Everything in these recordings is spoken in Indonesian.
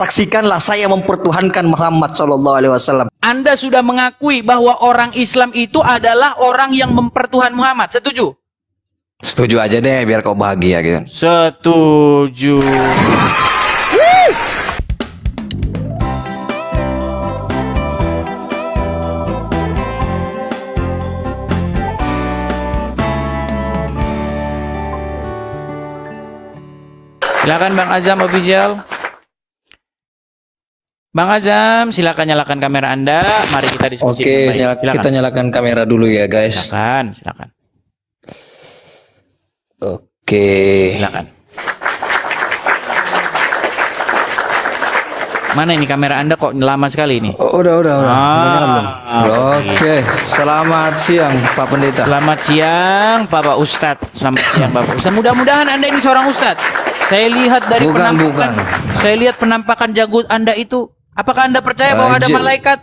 Saksikanlah saya mempertuhankan Muhammad Shallallahu Alaihi Wasallam. Anda sudah mengakui bahwa orang Islam itu adalah orang yang mempertuhan Muhammad. Setuju? Setuju aja deh biar kau bahagia gitu. Setuju. Silakan Bang Azam official. Bang Azam, silakan nyalakan kamera Anda. Mari kita diskusi. Oke, kita nyalakan kamera dulu ya guys. Silakan. Oke. Silakan. Mana ini kamera Anda kok lama sekali ini? Oh, udah. Oke. Selamat siang Pak Pendeta. Selamat siang Bapak Ustadz. Selamat siang Bapak Ustadz. Mudah-mudahan Anda ini seorang Ustadz. Saya lihat dari penampakan. Saya lihat penampakan janggut Anda itu. Apakah Anda percaya bahwa ada malaikat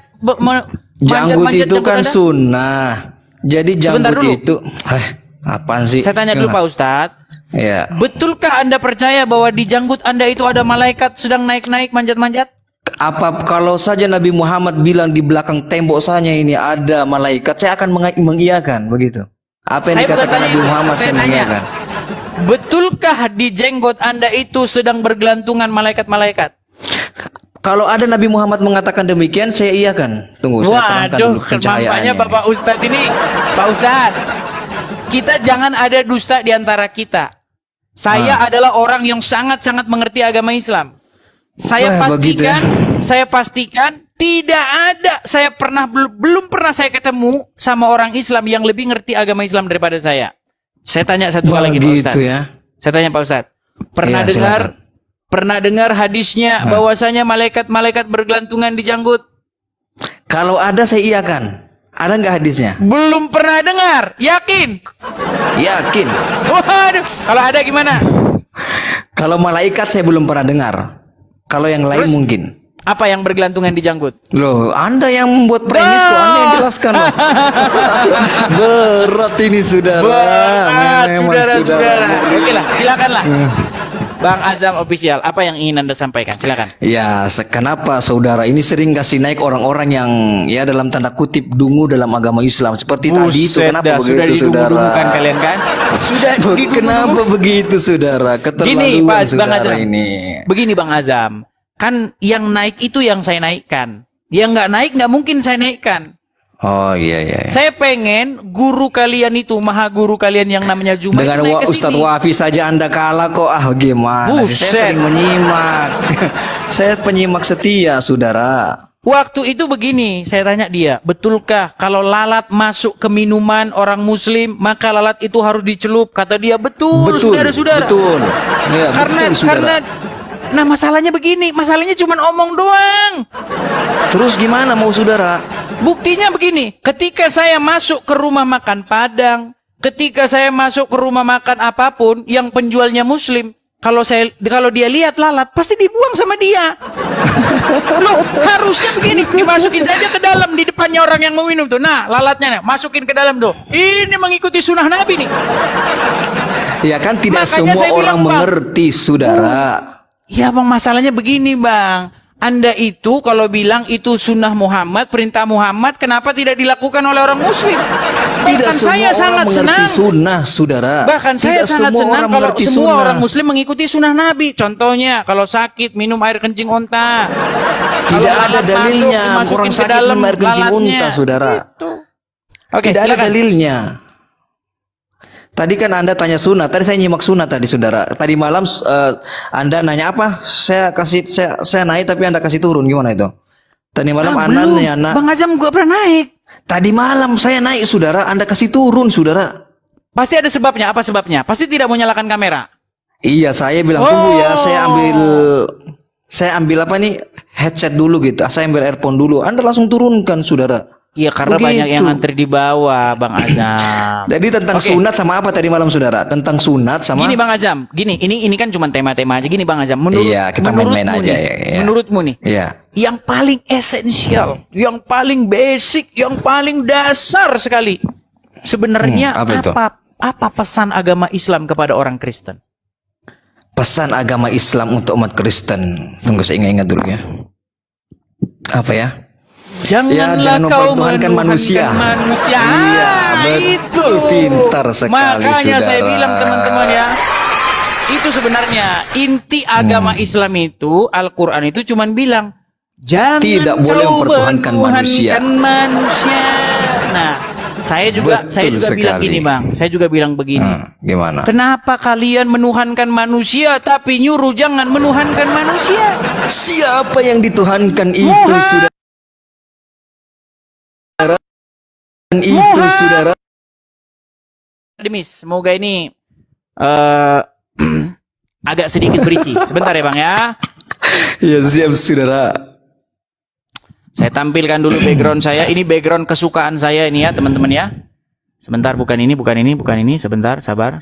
janggut itu kan sunnah. Jadi janggut itu apaan sih? Saya tanya dulu Pak Ustadz. Ya. Betulkah Anda percaya bahwa di janggut Anda itu ada malaikat sedang naik-naik manjat-manjat? Apa kalau saja Nabi Muhammad bilang di belakang tembok saya ini ada malaikat, saya akan mengiyakan begitu. Apa yang dikatakan Nabi Muhammad saya mengiyakan. Betulkah di jenggot Anda itu sedang bergelantungan malaikat-malaikat? Kalau ada Nabi Muhammad mengatakan demikian, saya iyakan. Tunggu, saya terangkan dulu pencahayaannya. Bapak Ustadz ini, Pak Ustadz, kita jangan ada dusta di antara kita. Saya adalah orang yang sangat-sangat mengerti agama Islam. Saya pastikan tidak ada. Saya belum pernah saya ketemu sama orang Islam yang lebih ngerti agama Islam daripada saya. Saya tanya satu hal lagi Pak Ustadz. Ya? Saya tanya Pak Ustadz, pernah dengar hadisnya bahwasanya malaikat-malaikat bergelantungan di janggut? Kalau ada saya iyakan. Ada nggak hadisnya? Belum pernah dengar. Yakin? Yakin. Waduh. Kalau ada gimana? Kalau malaikat saya belum pernah dengar. Kalau yang lain mungkin. Apa yang bergelantungan di janggut? Loh, Anda yang membuat premis kok Anda yang jelaskan loh. Berat ini saudara. Saudara. Oke lah, silakanlah. Bang Azam official, apa yang ingin Anda sampaikan? Silakan. Ya, kenapa saudara ini sering kasih naik orang-orang yang ya dalam tanda kutip dungu dalam agama Islam seperti tadi itu. Kenapa begitu saudara? Kan kalian kan? Kenapa begitu saudara? Keterlaluan saudara ini. Begini Bang Azam. Kan yang naik itu yang saya naikkan. Yang nggak naik nggak mungkin saya naikkan. Oh iya. Saya pengen guru kalian itu, maha guru kalian yang namanya Juma. Dengan Ustadz Wafi saja Anda kalah kok. Gimana sih? Saya sering menyimak. Saya penyimak setia saudara. Waktu itu begini, saya tanya dia, betulkah kalau lalat masuk ke minuman orang muslim, maka lalat itu harus dicelup? Kata dia, betul saudara-saudara. Betul. Ya, karena nah masalahnya begini, masalahnya cuma omong doang. Terus gimana mau saudara? Buktinya begini, ketika saya masuk ke rumah makan Padang, ketika saya masuk ke rumah makan apapun yang penjualnya muslim, kalau dia lihat lalat pasti dibuang sama dia. Loh, harusnya begini, dimasukin saja ke dalam di depannya orang yang mau minum tuh. Nah, lalatnya nih, masukin ke dalam tuh. Ini mengikuti sunnah Nabi nih. Ya kan tidak makanya semua orang mengerti saudara. Ya bang, masalahnya begini bang, Anda itu kalau bilang itu sunnah Muhammad, perintah Muhammad, kenapa tidak dilakukan oleh orang muslim? Bahkan saya sangat senang sunnah saudara. Bahkan saya sangat senang kalau semua orang muslim mengikuti sunnah Nabi. Contohnya kalau sakit minum air kencing onta. Tidak ada dalilnya orang sakit minum air kencing unta saudara. Oke, tidak ada dalilnya. Tadi kan Anda tanya sunat, tadi saya nyimak sunat tadi saudara. Tadi malam Anda nanya apa? Saya naik tapi Anda kasih turun, gimana itu? Tadi malam Anda nanya. Bang Azam gua pernah naik. Tadi malam saya naik saudara, Anda kasih turun saudara. Pasti ada sebabnya, apa sebabnya? Pasti tidak mau nyalakan kamera. Iya, saya bilang tunggu ya, saya ambil apa nih? Headset dulu gitu. Saya ambil earphone dulu. Anda langsung turunkan saudara. Iya karena banyak yang antri di bawah Bang Azam. Jadi tentang sunat sama apa tadi malam saudara? Tentang sunat sama. Gini Bang Azam, gini ini kan cuma tema-tema aja. Gini Bang Azam, kita main-main aja ya. Menurutmu nih, yang paling esensial, yang paling basic, yang paling dasar sekali, sebenarnya apa pesan agama Islam kepada orang Kristen? pesan agama Islam untuk umat Kristen. Tunggu saya ingat-ingat dulu ya. Apa ya? Janganlah jangan kau mempertuhankan manusia. manusia. Iya, betul, pintar sekali. Makanya saya saudara. bilang teman-teman ya, itu sebenarnya inti agama Islam itu, Al-Quran itu cuman bilang, jangan Tidak boleh kau mempertuhankan manusia. manusia. Nah, saya juga Betul bilang sekali. gini bang, saya juga bilang begini. Gimana? Kenapa kalian menuhankan manusia tapi nyuruh jangan menuhankan manusia? Siapa yang dituhankan itu, Tuhan. saudara? Itu, Tuhan. saudara. Demis, semoga ini agak sedikit berisi. Sebentar ya bang ya. Ya, siap, saudara. Saya tampilkan dulu background saya. Ini background kesukaan saya ini ya teman-teman ya. Sebentar, bukan ini. Sebentar, sabar.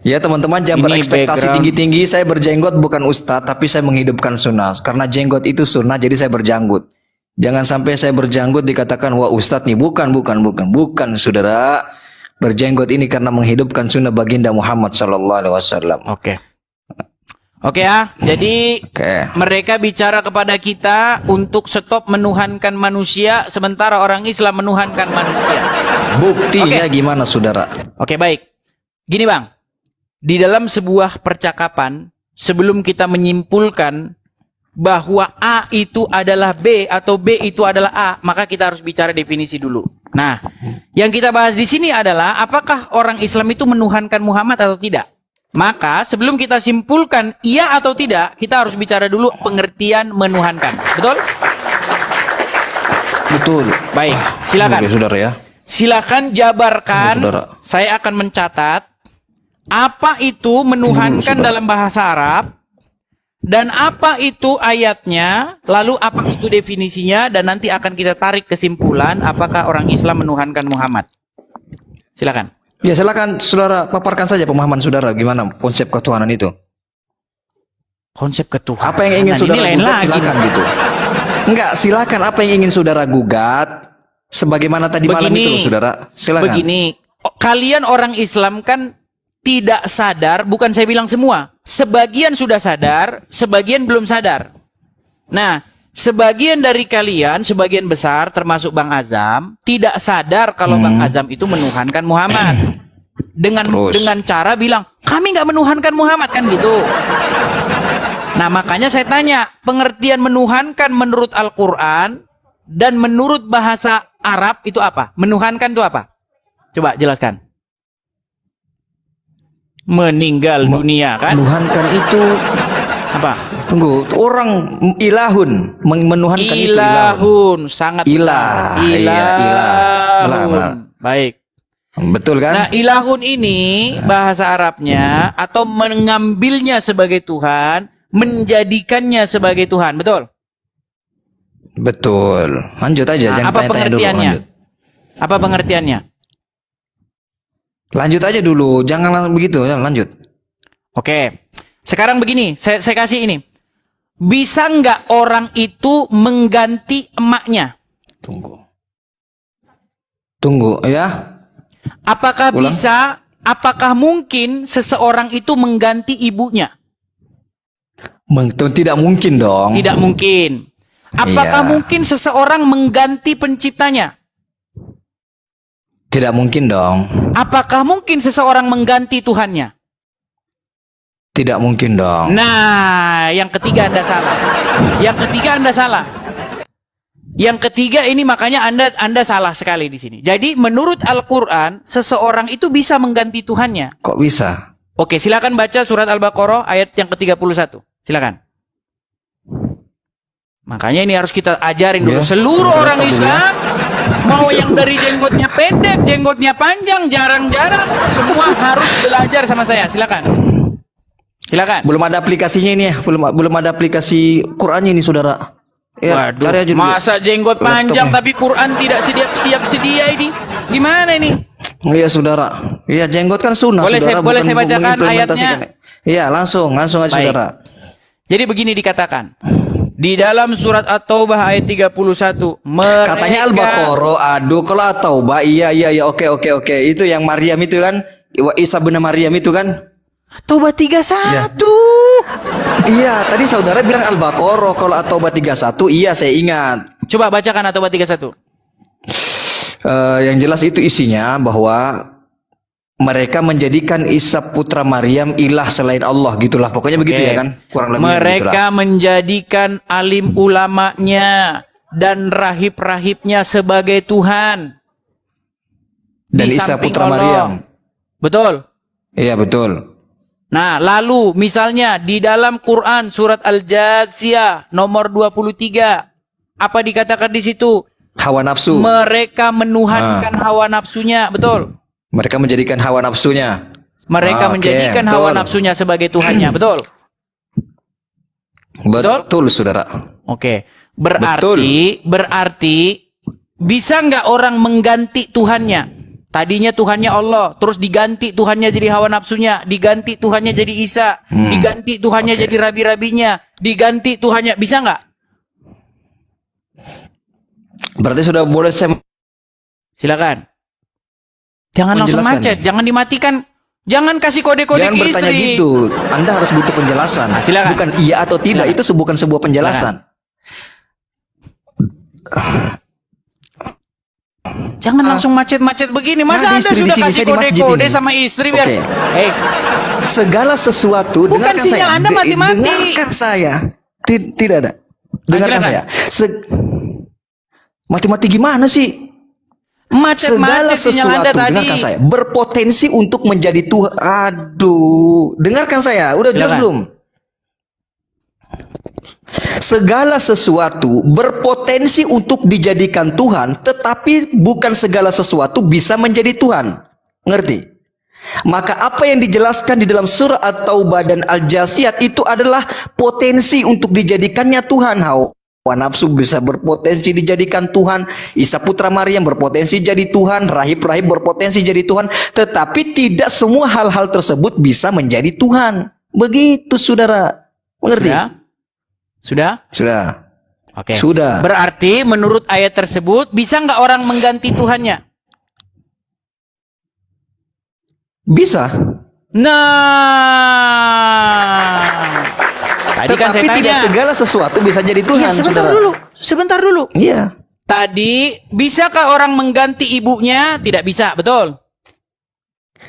Ya teman-teman, jangan Ini berekspektasi background. tinggi-tinggi. Saya berjenggot bukan ustadz, tapi saya menghidupkan sunnah. Karena jenggot itu sunnah, jadi saya berjanggut. Jangan sampai saya berjanggut dikatakan wah ustadz nih. Bukan, saudara. Berjenggot ini karena menghidupkan sunnah baginda Muhammad SAW. Oke ya. Jadi Oke. mereka bicara kepada kita untuk stop menuhankan manusia, sementara orang Islam menuhankan manusia. Buktinya gimana, saudara? Oke, baik. Gini bang, di dalam sebuah percakapan, sebelum kita menyimpulkan bahwa A itu adalah B atau B itu adalah A, maka kita harus bicara definisi dulu. Nah, yang kita bahas di sini adalah apakah orang Islam itu menuhankan Muhammad atau tidak? Maka sebelum kita simpulkan iya atau tidak, kita harus bicara dulu pengertian menuhankan. Betul? Betul. Baik, silakan. Oke, saudara ya. Silakan jabarkan. Saudara. Saya akan mencatat apa itu menuhankan Saudara. dalam bahasa Arab dan apa itu ayatnya, lalu apa itu definisinya, dan nanti akan kita tarik kesimpulan apakah orang Islam menuhankan Muhammad. Silakan. Ya silakan saudara paparkan saja pemahaman saudara gimana konsep ketuhanan itu. Konsep ketuhanan. Apa yang ingin Ini saudara lain gugat lagi. silakan gitu. Enggak, silakan apa yang ingin saudara gugat sebagaimana tadi malam itu loh, saudara. Silakan. Begini, kalian orang Islam kan tidak sadar, bukan saya bilang semua. Sebagian sudah sadar, sebagian belum sadar. Nah, sebagian dari kalian, sebagian besar termasuk Bang Azam, tidak sadar kalau Bang Azam itu menuhankan Muhammad. Dengan cara bilang, kami nggak menuhankan Muhammad, kan gitu. Nah, makanya saya tanya, pengertian menuhankan menurut Al-Quran dan menurut bahasa Arab itu apa? Menuhankan itu apa? Coba jelaskan. Meninggal dunia, kan? Menuhankan itu Apa? tunggu, orang ilahun menuhankan itu Ilahun, sangat Ilah, benar. iya, ilah. Ilahun. Baik. Betul kan? Nah, ilahun ini bahasa Arabnya atau mengambilnya sebagai Tuhan, menjadikannya sebagai Tuhan, betul? Betul. Lanjut aja, Nah, jangan apa tanya-tanya dulu. pengertiannya? Lanjut. Apa pengertiannya? Lanjut aja dulu, jangan begitu, lanjut. Oke. Sekarang begini, saya kasih ini. Bisa nggak orang itu mengganti emaknya? Tunggu ya. Apakah Ulang. bisa? Apakah mungkin seseorang itu mengganti ibunya? Tidak mungkin dong. Tidak mungkin. Apakah Iya. mungkin seseorang mengganti penciptanya? Tidak mungkin dong. Apakah mungkin seseorang mengganti Tuhannya? Tidak mungkin dong. Nah, yang ketiga Anda salah. Yang ketiga Anda salah. Yang ketiga ini makanya Anda salah sekali di sini. Jadi menurut Al-Qur'an, seseorang itu bisa mengganti Tuhannya. Kok bisa? Oke, silakan baca surat Al-Baqarah ayat yang ke-31. Silakan. Makanya ini harus kita ajarin dulu Ya, seluruh orang dulu ya. Islam, mau yang dari jenggotnya pendek, jenggotnya panjang, jarang-jarang, semua harus belajar sama saya. Silakan. Silakan. Belum ada aplikasinya ini ya. Belum ada aplikasi Qur'annya ini, saudara. Ya, Waduh, cari aja dulu. masa jenggot panjang Laptopnya. tapi Quran tidak siap sedia ini? Gimana ini? Iya, saudara. Iya, jenggot kan sunnah, Boleh saudara. boleh bukan saya bacakan mengimplementasikan. Iya, langsung aja, Baik. saudara. Jadi begini dikatakan. Di dalam surat At-Taubah ayat 31, mereka Katanya Al-Baqarah, aduh kalau At-Taubah, iya, oke. Itu yang Maryam itu kan, Isa bin Maryam itu kan? Taubat 31. Iya, tadi saudara bilang Al-Baqarah. Kalau At-Taubah 31, iya saya ingat. Coba bacakan Taubat 31. Yang jelas itu isinya bahwa mereka menjadikan Isa putra Maryam ilah selain Allah, gitulah. Pokoknya begitu ya kan? Kurang lebih mereka menjadikan alim ulamanya dan rahib-rahibnya sebagai Tuhan. Dan Di Isa samping putra Allah. Maryam. Betul. Iya, betul. Nah, lalu misalnya di dalam Quran surat Al-Jathiyah nomor 23, apa dikatakan di situ? Hawa nafsu. Mereka menuhankan hawa nafsunya, betul. Mereka menjadikan hawa nafsunya. Mereka menjadikan hawa nafsunya sebagai Tuhannya, betul. Betul, saudara. Oke. Berarti bisa nggak orang mengganti Tuhannya? Tadinya Tuhannya Allah, terus diganti Tuhannya jadi hawa nafsunya, diganti Tuhannya jadi Isa, diganti Tuhannya jadi rabi-rabinya, diganti Tuhannya, bisa nggak? Berarti sudah boleh saya... Silakan. Jangan langsung macet, jangan dimatikan, jangan kasih kode-kode Jangan ke bertanya istri. gitu. Anda harus butuh penjelasan. Nah, silakan. Bukan iya atau tidak, itu bukan sebuah penjelasan. Jangan langsung macet-macet begini. Masa Anda istri sudah di sini, kasih saya di masjid kode-kode ini. sama istri biar... Oke. Segala sesuatu, Bukan dengarkan sinyal saya. Anda mati-mati. Dengarkan saya. Tidak ada. Dengarkan silakan. saya. Mati-mati gimana sih? Macet-macet sinyal Anda tadi. dengarkan saya, berpotensi untuk menjadi Tuhan. Aduh, dengarkan saya. Udah jelas Silakan. belum? Segala sesuatu berpotensi untuk dijadikan Tuhan, tetapi bukan segala sesuatu bisa menjadi Tuhan. Ngerti? Maka apa yang dijelaskan di dalam surah At-Taubah dan Al-Jathiyah itu adalah potensi untuk dijadikannya Tuhan. Hawa nafsu bisa berpotensi dijadikan Tuhan, Isa putra Maryam berpotensi jadi Tuhan, rahib-rahib berpotensi jadi Tuhan, tetapi tidak semua hal-hal tersebut bisa menjadi Tuhan. Begitu, saudara. Mengerti? Sudah? Sudah. Oke. Sudah. Berarti menurut ayat tersebut bisa nggak orang mengganti Tuhannya? Bisa. Nah, tadi kan saya Tetapi tidak tanya. segala sesuatu bisa jadi Tuhan, Iya, sebentar saudara. dulu. Sebentar dulu. Iya. Tadi, bisakah orang mengganti ibunya? Tidak bisa, betul.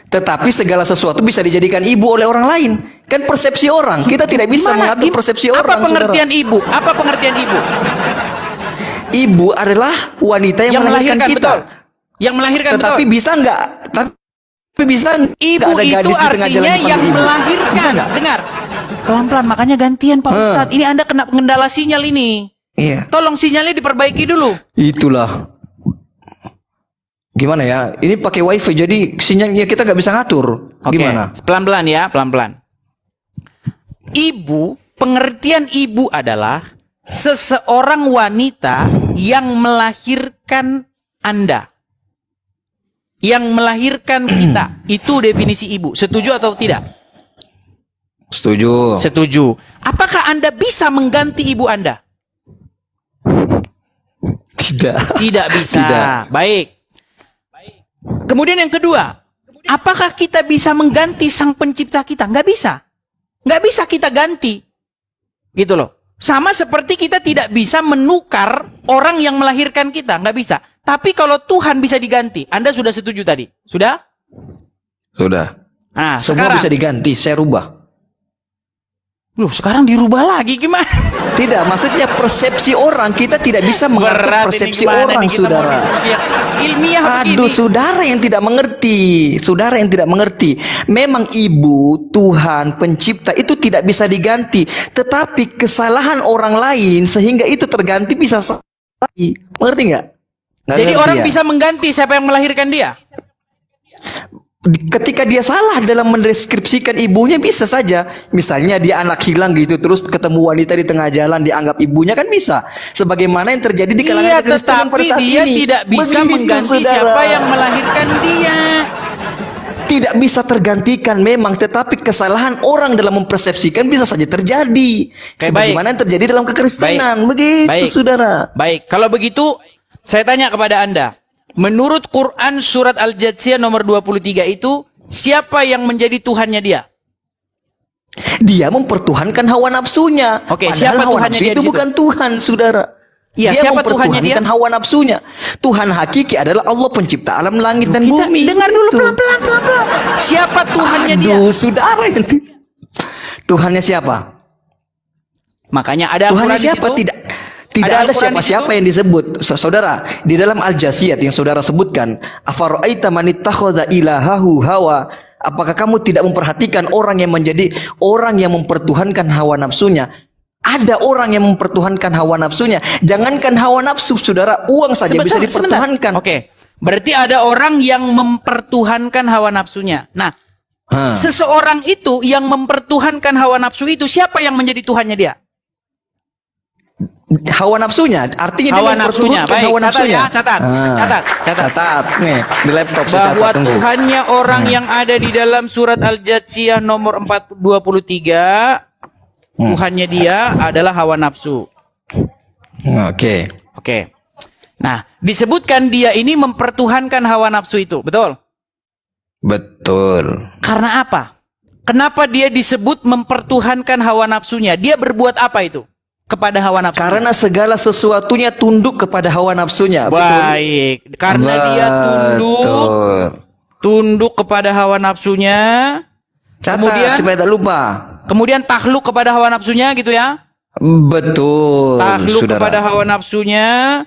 Tetapi segala sesuatu bisa dijadikan ibu oleh orang lain. Kan persepsi orang. Kita tidak bisa mengatur persepsi orang, Apa pengertian saudara. ibu? Apa pengertian ibu? Ibu adalah wanita yang melahirkan kita. betul. Yang melahirkan, Tetapi betul. bisa enggak? Tapi bisa enggak Ibu ada itu gadis di tengah jalan artinya dipanggil yang ibu? Bisa melahirkan. enggak? Dengar. Pelan-pelan, makanya gantian Pak Ustadz. Ini Anda kena pengendala sinyal ini. Iya. Tolong sinyalnya diperbaiki dulu. Itulah. Gimana ya? Ini pakai wifi jadi sinyalnya kita nggak bisa ngatur. Oke, Gimana? pelan-pelan ya, pelan-pelan. Ibu, pengertian ibu adalah seseorang wanita yang melahirkan Anda. Yang melahirkan kita. Itu definisi ibu. Setuju atau tidak? Setuju. Setuju. Apakah Anda bisa mengganti ibu Anda? Tidak. Tidak bisa. Tidak. Baik. Kemudian yang kedua, apakah kita bisa mengganti sang pencipta kita? Nggak bisa. Nggak bisa kita ganti. Gitu loh. Sama seperti kita tidak bisa menukar orang yang melahirkan kita. Nggak bisa. Tapi kalau Tuhan bisa diganti. Anda sudah setuju tadi? Sudah? Sudah. Nah, Semua sekarang. bisa diganti, saya rubah. Loh, sekarang dirubah lagi gimana? Tidak, maksudnya persepsi orang kita tidak bisa mengatur Berat ini persepsi gimana orang, nih, kita mau saudara. diskusi yang ilmiah Aduh, begini. saudara yang tidak mengerti, saudara yang tidak mengerti. Memang ibu, Tuhan, pencipta itu tidak bisa diganti, tetapi kesalahan orang lain sehingga itu terganti bisa salah. Mengerti nggak? Nggak Jadi ngerti orang ya? bisa mengganti siapa yang melahirkan dia? Ketika dia salah dalam mendeskripsikan ibunya bisa saja. Misalnya dia anak hilang gitu, terus ketemu wanita di tengah jalan dianggap ibunya, kan bisa. Sebagaimana yang terjadi di kalangan Kristen pada tetapi saat dia ini. tidak bisa Begitu, mengganti saudara. siapa yang melahirkan dia. Tidak bisa tergantikan memang, tetapi kesalahan orang dalam mempersepsikan bisa saja terjadi. Oke, Sebagaimana yang terjadi dalam kekristenan. Begitu, Baik. saudara. Baik, kalau begitu saya tanya kepada Anda. Menurut Quran surat Al-Jathiyah nomor 23 itu, siapa yang menjadi Tuhannya dia? Dia mempertuhankan hawa nafsunya. Oke, Padahal siapa hawa Tuhannya nafsu dia itu di situ? bukan Tuhan, saudara. Iya, Dia siapa Tuhannya dia? mempertuhankan hawa nafsunya. Tuhan hakiki adalah Allah pencipta alam langit dan Kita bumi. dengar dulu Gitu. pelan-pelan. Siapa Tuhannya dia? Aduh, saudara itu. Tuhannya siapa? Makanya ada Tuhannya Al-Quran di siapa? situ. Tidak Ada ada Al-Quran di siapa-siapa situ? yang disebut. Saudara, di dalam Al-Jasiyat yang saudara sebutkan, afara'aita man ittakhadha ilahahu hawa. Apakah kamu tidak memperhatikan orang yang menjadi orang yang mempertuhankan hawa nafsunya? Ada orang yang mempertuhankan hawa nafsunya. Jangankan hawa nafsu, saudara, uang saja bisa dipertuhankan. Oke. Berarti ada orang yang mempertuhankan hawa nafsunya. Nah, seseorang itu yang mempertuhankan hawa nafsu itu, siapa yang menjadi Tuhannya dia? Hawa nafsunya, artinya Hawa dia nafsunya. mempertuhankan Baik, hawa catat nafsunya. ya, catat. Catat. Nih, di laptop saya Bahwa catat, tunggu. Tuhannya orang yang ada di dalam surat Al-Jathiyah nomor 423, Tuhannya dia adalah hawa nafsu. Oke. Oke. Nah, disebutkan dia ini mempertuhankan hawa nafsu itu, betul? Betul. Karena apa? Kenapa dia disebut mempertuhankan hawa nafsunya? Dia berbuat apa itu? Kepada hawa nafsu. Karena segala sesuatunya tunduk kepada hawa nafsunya. Baik. Karena dia tunduk kepada hawa nafsunya. Catat Kemudian supaya tak lupa. Kemudian takluk kepada hawa nafsunya gitu ya. Betul. Takluk saudara. kepada hawa nafsunya,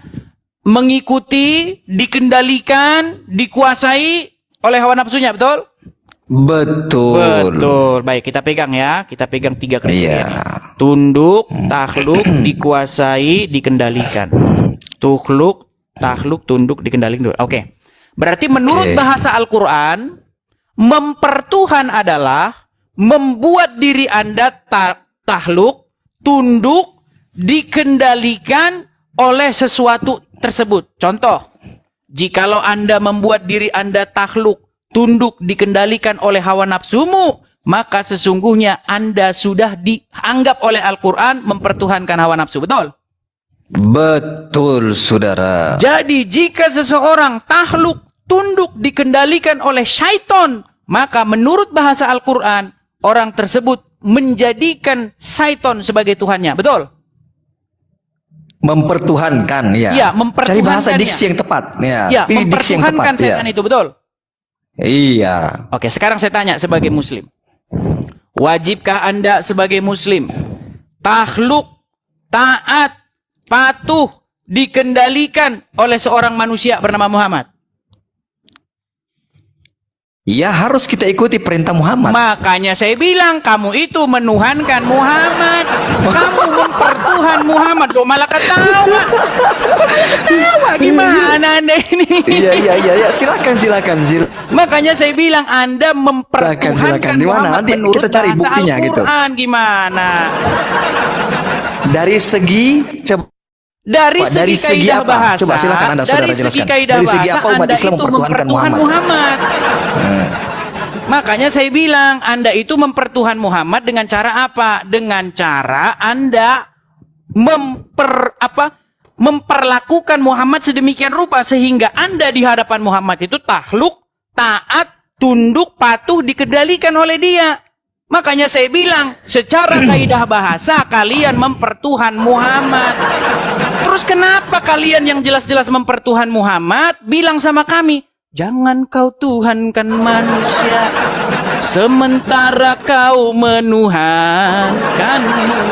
mengikuti, dikendalikan, dikuasai oleh hawa nafsunya, betul? Betul. Betul. Baik, kita pegang ya. Kita pegang 3 kriteria. Iya. Tunduk, takluk, dikuasai, dikendalikan. Takluk, tunduk, dikendalikan. Oke. Berarti menurut bahasa Al-Quran, mempertuhan adalah membuat diri Anda takluk, tunduk, dikendalikan oleh sesuatu tersebut. Contoh, jikalau Anda membuat diri Anda takluk, tunduk, dikendalikan oleh hawa nafsumu, maka sesungguhnya Anda sudah dianggap oleh Al-Quran mempertuhankan hawa nafsu. Betul? Betul, saudara. Jadi jika seseorang takluk, tunduk, dikendalikan oleh syaitan, maka menurut bahasa Al-Quran, orang tersebut menjadikan syaitan sebagai Tuhannya. Betul? Mempertuhankan, ya. Ya, mempertuhankan. Cari bahasa diksi yang tepat. Ya, pilih diksi yang mempertuhankan tepat. setan itu. Betul? Iya. Oke, sekarang saya tanya sebagai muslim. Wajibkah Anda sebagai muslim takluk, taat, patuh, dikendalikan oleh seorang manusia bernama Muhammad? Ya, harus kita ikuti perintah Muhammad. Makanya saya bilang kamu itu menuhankan Muhammad. Kamu mempertuhan Muhammad. Loh, malah ketawa. Ketawa gimana Anda ini? Iya. Silakan. Makanya saya bilang Anda mempertuhankan Silakan. Di mana? Muhammad Nanti menurut kita cari bahasa buktinya gitu. Al-Quran. Gimana? Dari segi Dari segi kaidah apa? bahasa, Coba silakan Anda saudara jelaskan. Dari segi apa umat Anda Islam itu mempertuhankan Muhammad. Makanya saya bilang Anda itu mempertuhan Muhammad dengan cara apa? Dengan cara Anda memperlakukan Muhammad sedemikian rupa sehingga Anda di hadapan Muhammad itu takluk, taat, tunduk, patuh, dikendalikan oleh dia. Makanya saya bilang, secara kaidah bahasa kalian mempertuhan Muhammad. Terus kenapa kalian yang jelas-jelas mempertuhan Muhammad bilang sama kami, jangan kau tuhankan manusia, sementara kau menuhankan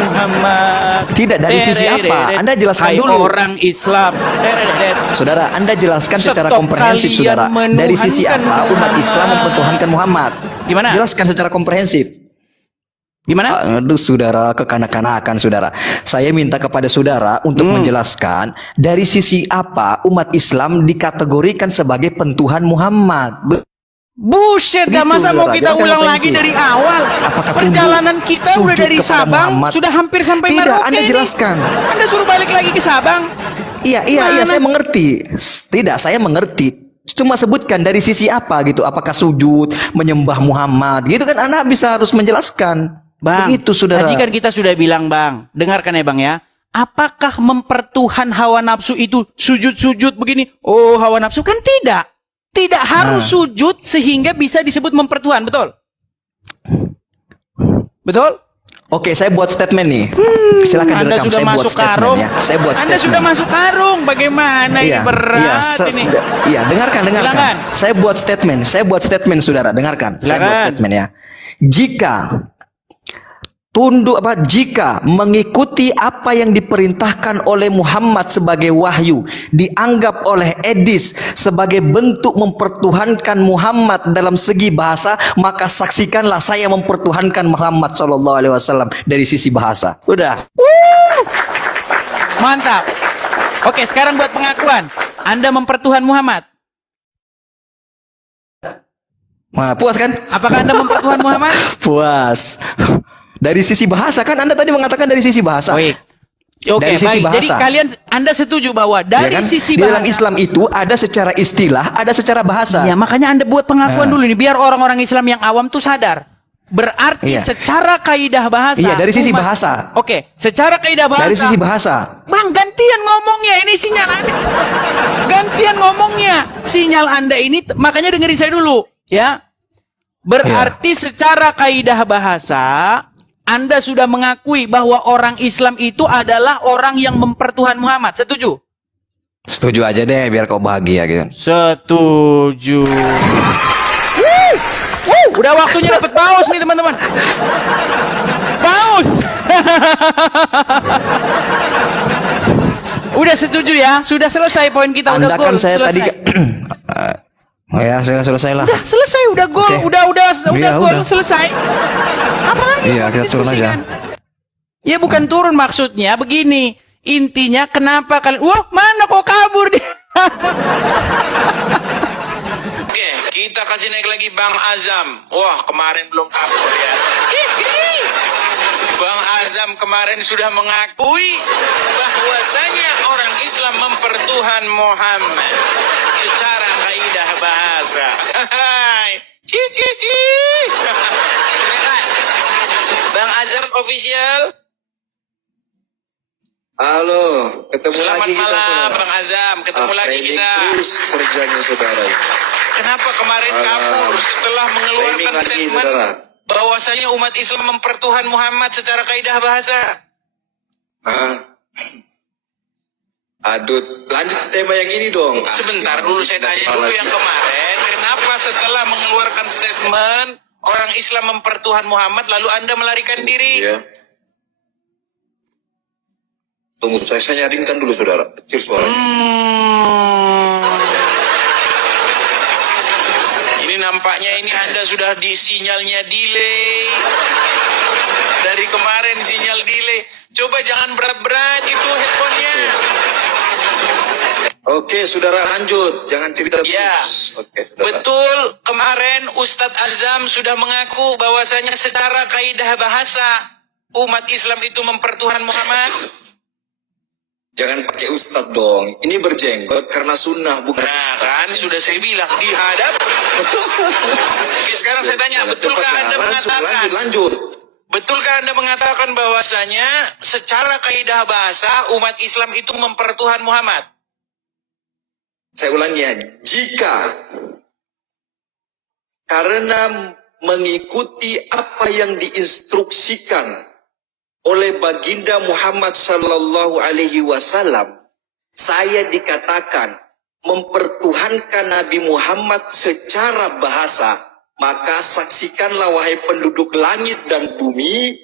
Muhammad. Tidak, dari sisi apa? Anda jelaskan dulu. Orang Islam. Saudara, Anda jelaskan secara Stop, komprehensif, kalian saudara. Dari sisi menuhankan apa umat Muhammad. Islam mempertuhankan Muhammad? Gimana? Jelaskan secara komprehensif. Gimana? Aduh, saudara, kekanak-kanakan, saudara. Saya minta kepada saudara untuk menjelaskan dari sisi apa umat Islam dikategorikan sebagai pentuhan Muhammad. Buset, gak Begitu, masa mau saudara. kita Jangan ulang komprehensif. lagi dari awal. Apakah Perjalanan tunduk, kita udah sujud dari kepada Sabang, Muhammad? sudah hampir sampai Tidak, Merauke Anda ini. jelaskan. Anda suruh balik lagi ke Sabang. Iya, Mana? saya mengerti. Tidak, saya mengerti. Cuma sebutkan dari sisi apa gitu. Apakah sujud, menyembah Muhammad, gitu kan Anda bisa harus menjelaskan. Bang, Begitu, saudara. tadi kan kita sudah bilang, Bang. Dengarkan ya, Bang ya. Apakah mempertuhan hawa nafsu itu sujud-sujud begini? Oh, hawa nafsu kan tidak. Tidak harus sujud sehingga bisa disebut mempertuhan, betul? Betul? Oke, saya buat statement nih. Silakan Anda direkam. sudah Saya buat masuk statement karung. ya. Saya buat Anda statement. sudah masuk karung. Bagaimana ini berat ini? Iya, dengarkan. Silakan. Saya buat statement, saudara. Dengarkan. Saya buat Silakan. statement ya. Jika mengikuti apa yang diperintahkan oleh Muhammad sebagai wahyu dianggap oleh Edis sebagai bentuk mempertuhankan Muhammad dalam segi bahasa, maka saksikanlah saya mempertuhankan Muhammad SAW dari sisi bahasa. Udah. Mantap. Oke, sekarang buat pengakuan. Anda mempertuhan Muhammad. Nah, puas kan? Apakah Anda mempertuhan Muhammad? Puas. Dari sisi bahasa kan Anda tadi mengatakan dari sisi bahasa. Baik. Oke, Dari sisi baik. Jadi bahasa. Anda setuju bahwa dari Ya kan? sisi Di bahasa. dalam Islam itu ada secara istilah, ada secara bahasa. Ya, makanya Anda buat pengakuan dulu nih biar orang-orang Islam yang awam tuh sadar. Berarti Iya. secara kaidah bahasa. Iya, dari sisi bahasa. Oke, secara kaidah bahasa. Dari sisi bahasa. Bang, gantian ngomongnya. Ini sinyal Anda. Gantian ngomongnya. Sinyal Anda ini, makanya dengerin saya dulu. Ya. Berarti secara kaidah bahasa, Anda sudah mengakui bahwa orang Islam itu adalah orang yang mempertuhan Muhammad. Setuju? Setuju aja deh biar kau bahagia gitu. Setuju. Udah waktunya dapat paus nih teman-teman. Paus. Udah setuju ya? Sudah selesai poin kita. Anda udah kan gol. saya tadi Selesai. Oh ya, saya selesai lah. Udah selesai, udah gol, Oke. udah Iya, gol, udah. selesai. Apa lagi? Iya, mau kita turun aja. diskusikan? Ya bukan turun maksudnya, begini. Intinya kenapa kalian, wah mana kok kabur dia? Oke, kita kasih naik lagi Bang Azam. Wah, kemarin belum kabur ya. Bang Azam kemarin sudah mengakui bahwasanya orang Islam mempertuhan Muhammad secara kaidah bahasa. Cici. Bang Azam official. Halo, ketemu Selamat lagi kita malam saudara. Bang Azam, ketemu lagi Training kita. terus kerjanya saudara. Kenapa kemarin kabur setelah mengeluarkan Timing lagi, statement saudara. bahwasanya umat Islam mempertuhan Muhammad secara kaidah bahasa? Aduh, lanjut tema yang ini dong. Sebentar Gimana dulu sih saya kita tanya kepala dulu lagi? yang kemarin, kenapa setelah mengeluarkan statement orang Islam mempertuhan Muhammad lalu Anda melarikan diri? Iya. Tunggu, saya nyaringkan dulu saudara. Kecil suaranya. Ini nampaknya ini Anda sudah di sinyalnya delay. Dari kemarin sinyal delay. Coba jangan berat-berat itu headphone-nya. Oke, saudara lanjut. Jangan cerita terus. Ya, Oke, saudara. betul. Kemarin Ustadz Azam sudah mengaku bahwasanya secara kaidah bahasa umat Islam itu mempertuhan Muhammad. Jangan pakai ustadz dong. Ini berjenggot karena sunnah bukan Nah ustadz. kan sudah saya bilang dihadap. Oke, sekarang saya tanya, betulkah Cepat, Anda mengatakan? lanjut. Betulkah Anda mengatakan bahwasanya secara kaidah bahasa umat Islam itu mempertuhan Muhammad? Saya ulangi ya, jika karena mengikuti apa yang diinstruksikan oleh baginda Muhammad sallallahu alaihi wasallam, saya dikatakan mempertuhankan Nabi Muhammad secara bahasa, maka saksikanlah wahai penduduk langit dan bumi,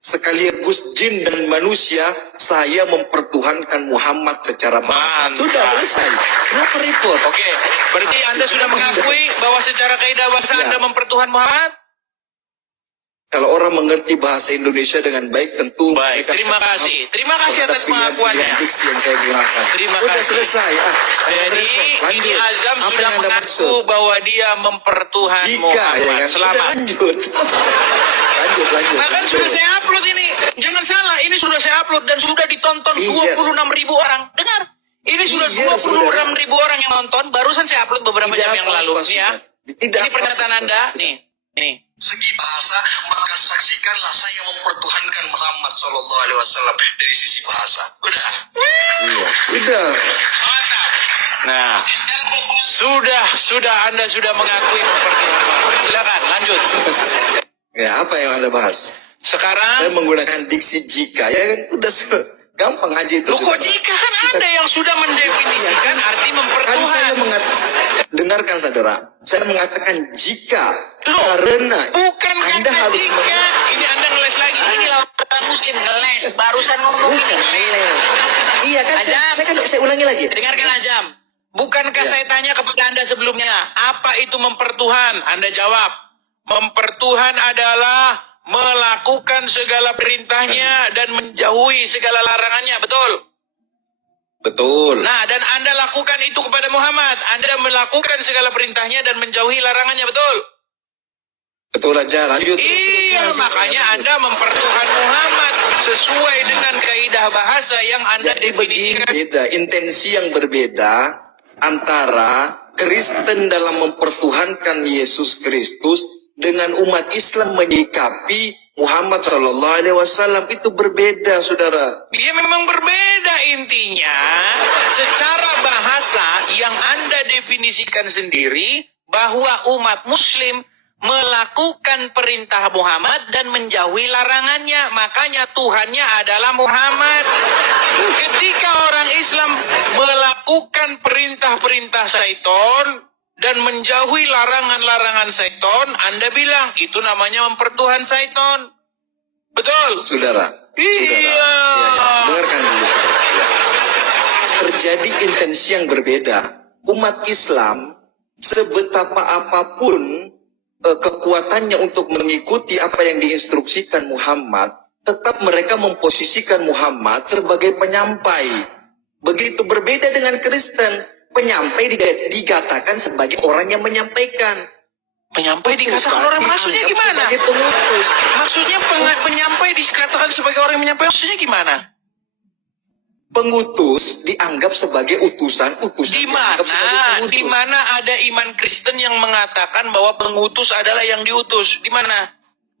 sekaligus jin dan manusia, saya mempertuhankan Muhammad secara bahasa. Mantap. Sudah selesai. Kenapa repot? Oke, berarti Anda sudah mengakui bahwa secara kaidah bahasa Ya. Anda mempertuhan Muhammad? Kalau orang mengerti bahasa Indonesia dengan baik, tentu Baik, mereka terima akan kasih. paham Terima kasih atas terhadap pengakuannya. pilihan diksi yang saya gunakan. Terima Udah kasih. selesai. Jadi Lanjut. ini Azam Apa sudah yang Anda mengaku maksud? bahwa dia mempertuhan Jika, ya Muhammad. kan? Selamat. Udah lanjut. lanjut. Nah kan sudah saya upload ini. Jangan salah, ini sudah saya upload dan sudah ditonton Iya. 26.000 orang. Dengar. Ini sudah Iya, 26.000 orang yang nonton. Barusan saya upload beberapa Tidak jam yang lalu. apa-apa, Nih ya. sudah. Tidak Ini pernyataan apa-apa, Anda. Nih. Nih. Segi bahasa, maka saksikanlah saya mempertuhankan Muhammad sallallahu alaihi wasallam dari sisi bahasa. Udah. Iya. Udah. Mantap. Nah, sudah Anda sudah mengakui mempertuhan Muhammad. Silakan lanjut. Ya, apa yang Anda bahas? Sekarang Saya menggunakan diksi jika, ya kan udah gampang aja itu. Loh, kok saudara. jika kan Anda yang sudah mendefinisikan arti Kan mempertuhan. saya dengarkan saudara, saya mengatakan jika, Loh, karena bukan Anda kata harus jika. Ini Anda ngeles lagi. Ini lawan muslim ngeles. Barusan ngomong ini ngeles. Iya kan, saya ulangi lagi. Dengarkan Ajam. Bukankah saya tanya kepada Anda sebelumnya, apa itu mempertuhan? Anda jawab, mempertuhan adalah melakukan segala perintahnya dan menjauhi segala larangannya, betul? Betul. Nah, dan Anda lakukan itu kepada Muhammad. Anda melakukan segala perintahnya dan menjauhi larangannya, betul? Betul aja, lanjut. Iya, makanya Anda mempertuhan Muhammad sesuai dengan kaidah bahasa yang Anda Jadi begini, definisikan. beda, intensi yang berbeda antara Kristen dalam mempertuhankan Yesus Kristus dengan umat Islam menyikapi Muhammad Shallallahu Alaihi Wasallam itu berbeda, saudara. Dia memang berbeda intinya. Secara bahasa yang Anda definisikan sendiri bahwa umat Muslim melakukan perintah Muhammad dan menjauhi larangannya. Makanya Tuhannya adalah Muhammad. Ketika orang Islam melakukan perintah-perintah syaitan dan menjauhi larangan-larangan syaitan, Anda bilang itu namanya mempertuhan syaitan. Betul? Saudara. Iya. Ya. Dengarkan dulu, saudara. Ya. Terjadi intensi yang berbeda. Umat Islam sebetapa apapun kekuatannya untuk mengikuti apa yang diinstruksikan Muhammad, tetap mereka memposisikan Muhammad sebagai penyampai. Begitu berbeda dengan Kristen, penyampai dikatakan sebagai orang yang menyampaikan. Penyampai dikatakan orang, maksudnya dianggap gimana? Sebagai pengutus. Maksudnya penyampai dikatakan sebagai orang yang menyampaikan, maksudnya gimana? Pengutus dianggap sebagai utusan Di dianggap sebagai mana? pengutus. Di mana ada iman Kristen yang mengatakan bahwa pengutus adalah yang diutus? Di mana?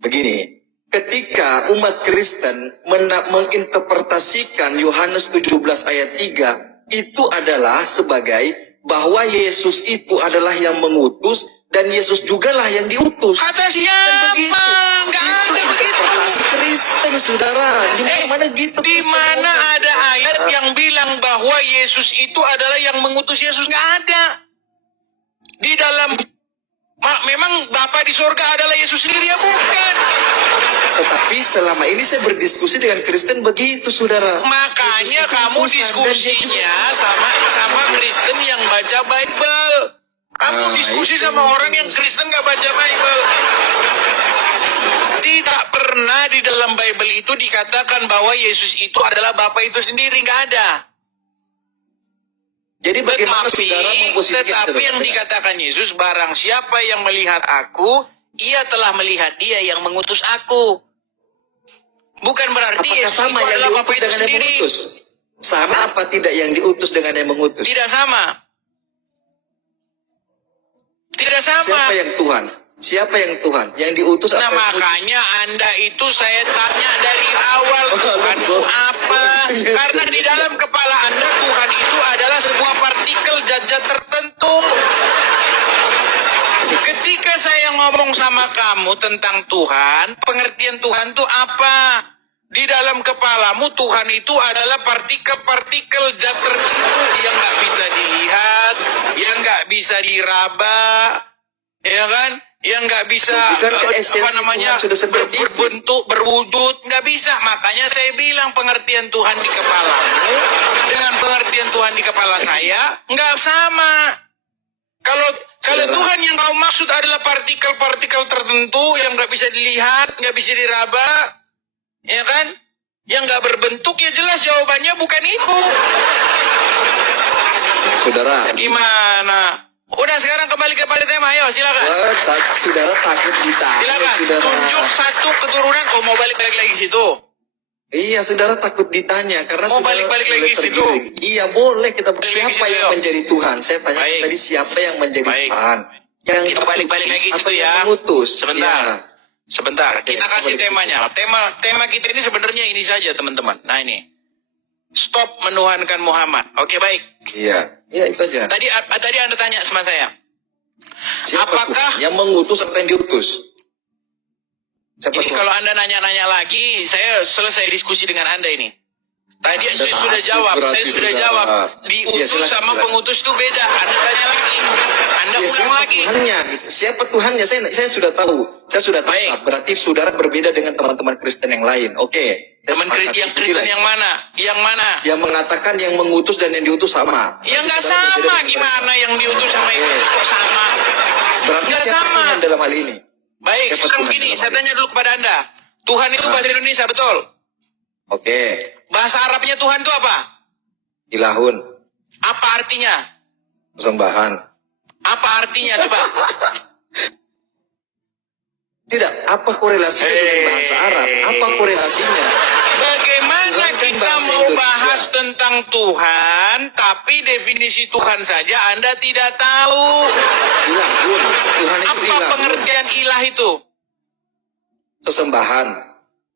Begini, ketika umat Kristen menginterpretasikan Yohanes 17 ayat 3, itu adalah sebagai bahwa Yesus itu adalah yang mengutus dan Yesus jugalah yang diutus. Kata siapa? Nggak ada begitu. Interpretasi Kristen, saudara. Di mana gitu? Di Kristen mana ngomong? ada ayat yang bilang bahwa Yesus itu adalah yang mengutus Yesus? Nggak ada. Di dalam memang Bapa di surga adalah Yesus sendiri, ya bukan? Tetapi selama ini saya berdiskusi dengan Kristen begitu, saudara. Makanya Yesus itu kamu utusan, diskusinya sama Kristen yang baca Bible. Kamu Nah, diskusi itu. sama orang yang Kristen nggak baca Bible. Tidak pernah di dalam Bible itu dikatakan bahwa Yesus itu adalah Bapa itu sendiri, nggak ada. Jadi bagaimana saudara memposisikan Tetapi yang dikatakan Yesus, barang siapa yang melihat aku, ia telah melihat dia yang mengutus aku. Bukan berarti Apakah Yesus sama itu yang adalah Bapa diutus itu dengan yang sendiri. mengutus? Sama apa tidak yang diutus dengan yang mengutus? Tidak sama. Tidak sama. Siapa yang Tuhan? Siapa yang Tuhan? Yang diutus Nah, apa yang mengutus? makanya Anda itu saya tanya dari awal, Tuhan itu apa? Karena di dalam kepala Anda Tuhan itu adalah sebuah partikel zat-zat tertentu. Ketika saya ngomong sama kamu tentang Tuhan, pengertian Tuhan itu apa? Di dalam kepalamu Tuhan itu adalah partikel-partikel zat tertentu yang nggak bisa dilihat, yang nggak bisa diraba, ya kan? Yang nggak bisa Bukankah esensi Tuhan sudah seperti itu? berbentuk, berwujud, nggak bisa. Makanya saya bilang pengertian Tuhan di kepalamu dengan pengertian Tuhan di kepala saya nggak sama. Kalau Saudara. Tuhan yang kau maksud adalah partikel-partikel tertentu yang nggak bisa dilihat, nggak bisa diraba, ya kan? Yang nggak berbentuk, ya jelas jawabannya bukan itu. Saudara, Gimana? Udah, sekarang kembali kepada tema, ayo silakan. saudara takut ditanya, Silakan, saudara. tunjuk satu keturunan. Oh, mau balik-balik lagi situ. Iya, saudara takut ditanya karena Mau saudara balik-balik boleh lagi situ. tergiring. Iya, boleh kita Balik siapa situ, yang yuk. menjadi Tuhan? Saya tanya Baik. tadi siapa yang menjadi Baik. Tuhan? Yang Kita balik-balik lagi diutus, situ apa ya. yang mengutus? Sebentar. Iya. Sebentar, kita Oke, kasih balik temanya. Tema kita ini sebenarnya ini saja, teman-teman. Nah, ini. Stop menuhankan Muhammad. Oke, baik. Iya, iya itu aja. Tadi Anda tanya sama saya. Siapa Apakah- Tuhan? Yang mengutus apa yang diutus? Siapa Ini Tuhan? kalau Anda nanya-nanya lagi, saya selesai diskusi dengan Anda ini. Tadi saya sudah jawab, berarti saya sudah sudah- jawab. Ya, Diutus silakan, sama silakan. pengutus itu beda. Anda tanya lagi. Anda Ya, ulang siapa lagi. Tuhannya? Siapa Tuhannya? Saya sudah tahu. Saya sudah tangkap. Baik. Berarti saudara berbeda dengan teman-teman Kristen yang lain. Oke. Saya Teman sepakat. yang Itu Kristen tidak. yang mana? Yang mana? Yang mengatakan yang mengutus dan yang diutus sama. Ya nggak Saudara berbeda sama. dengan Gimana mereka. yang diutus sama yang diutus kok sama? Berarti Nggak siapa sama. Tuhan dalam hal ini? Baik, Siapa sekarang Tuhan begini, dalam saya hal tanya dulu kepada Anda. Tuhan itu bahasa Indonesia, betul? Oke. Bahasa Arabnya Tuhan itu apa? Ilahun. Apa artinya? Sembahan. Apa artinya coba? Tidak. Apa korelasinya dengan bahasa Arab? Apa korelasinya? Bagaimana Tuhan kan kita bahasa mau Indonesia. bahas tentang Tuhan, tapi definisi Tuhan saja Anda tidak tahu. Ilahun. Tuhan itu Apa ilahun. pengertian ilah itu? Sesembahan.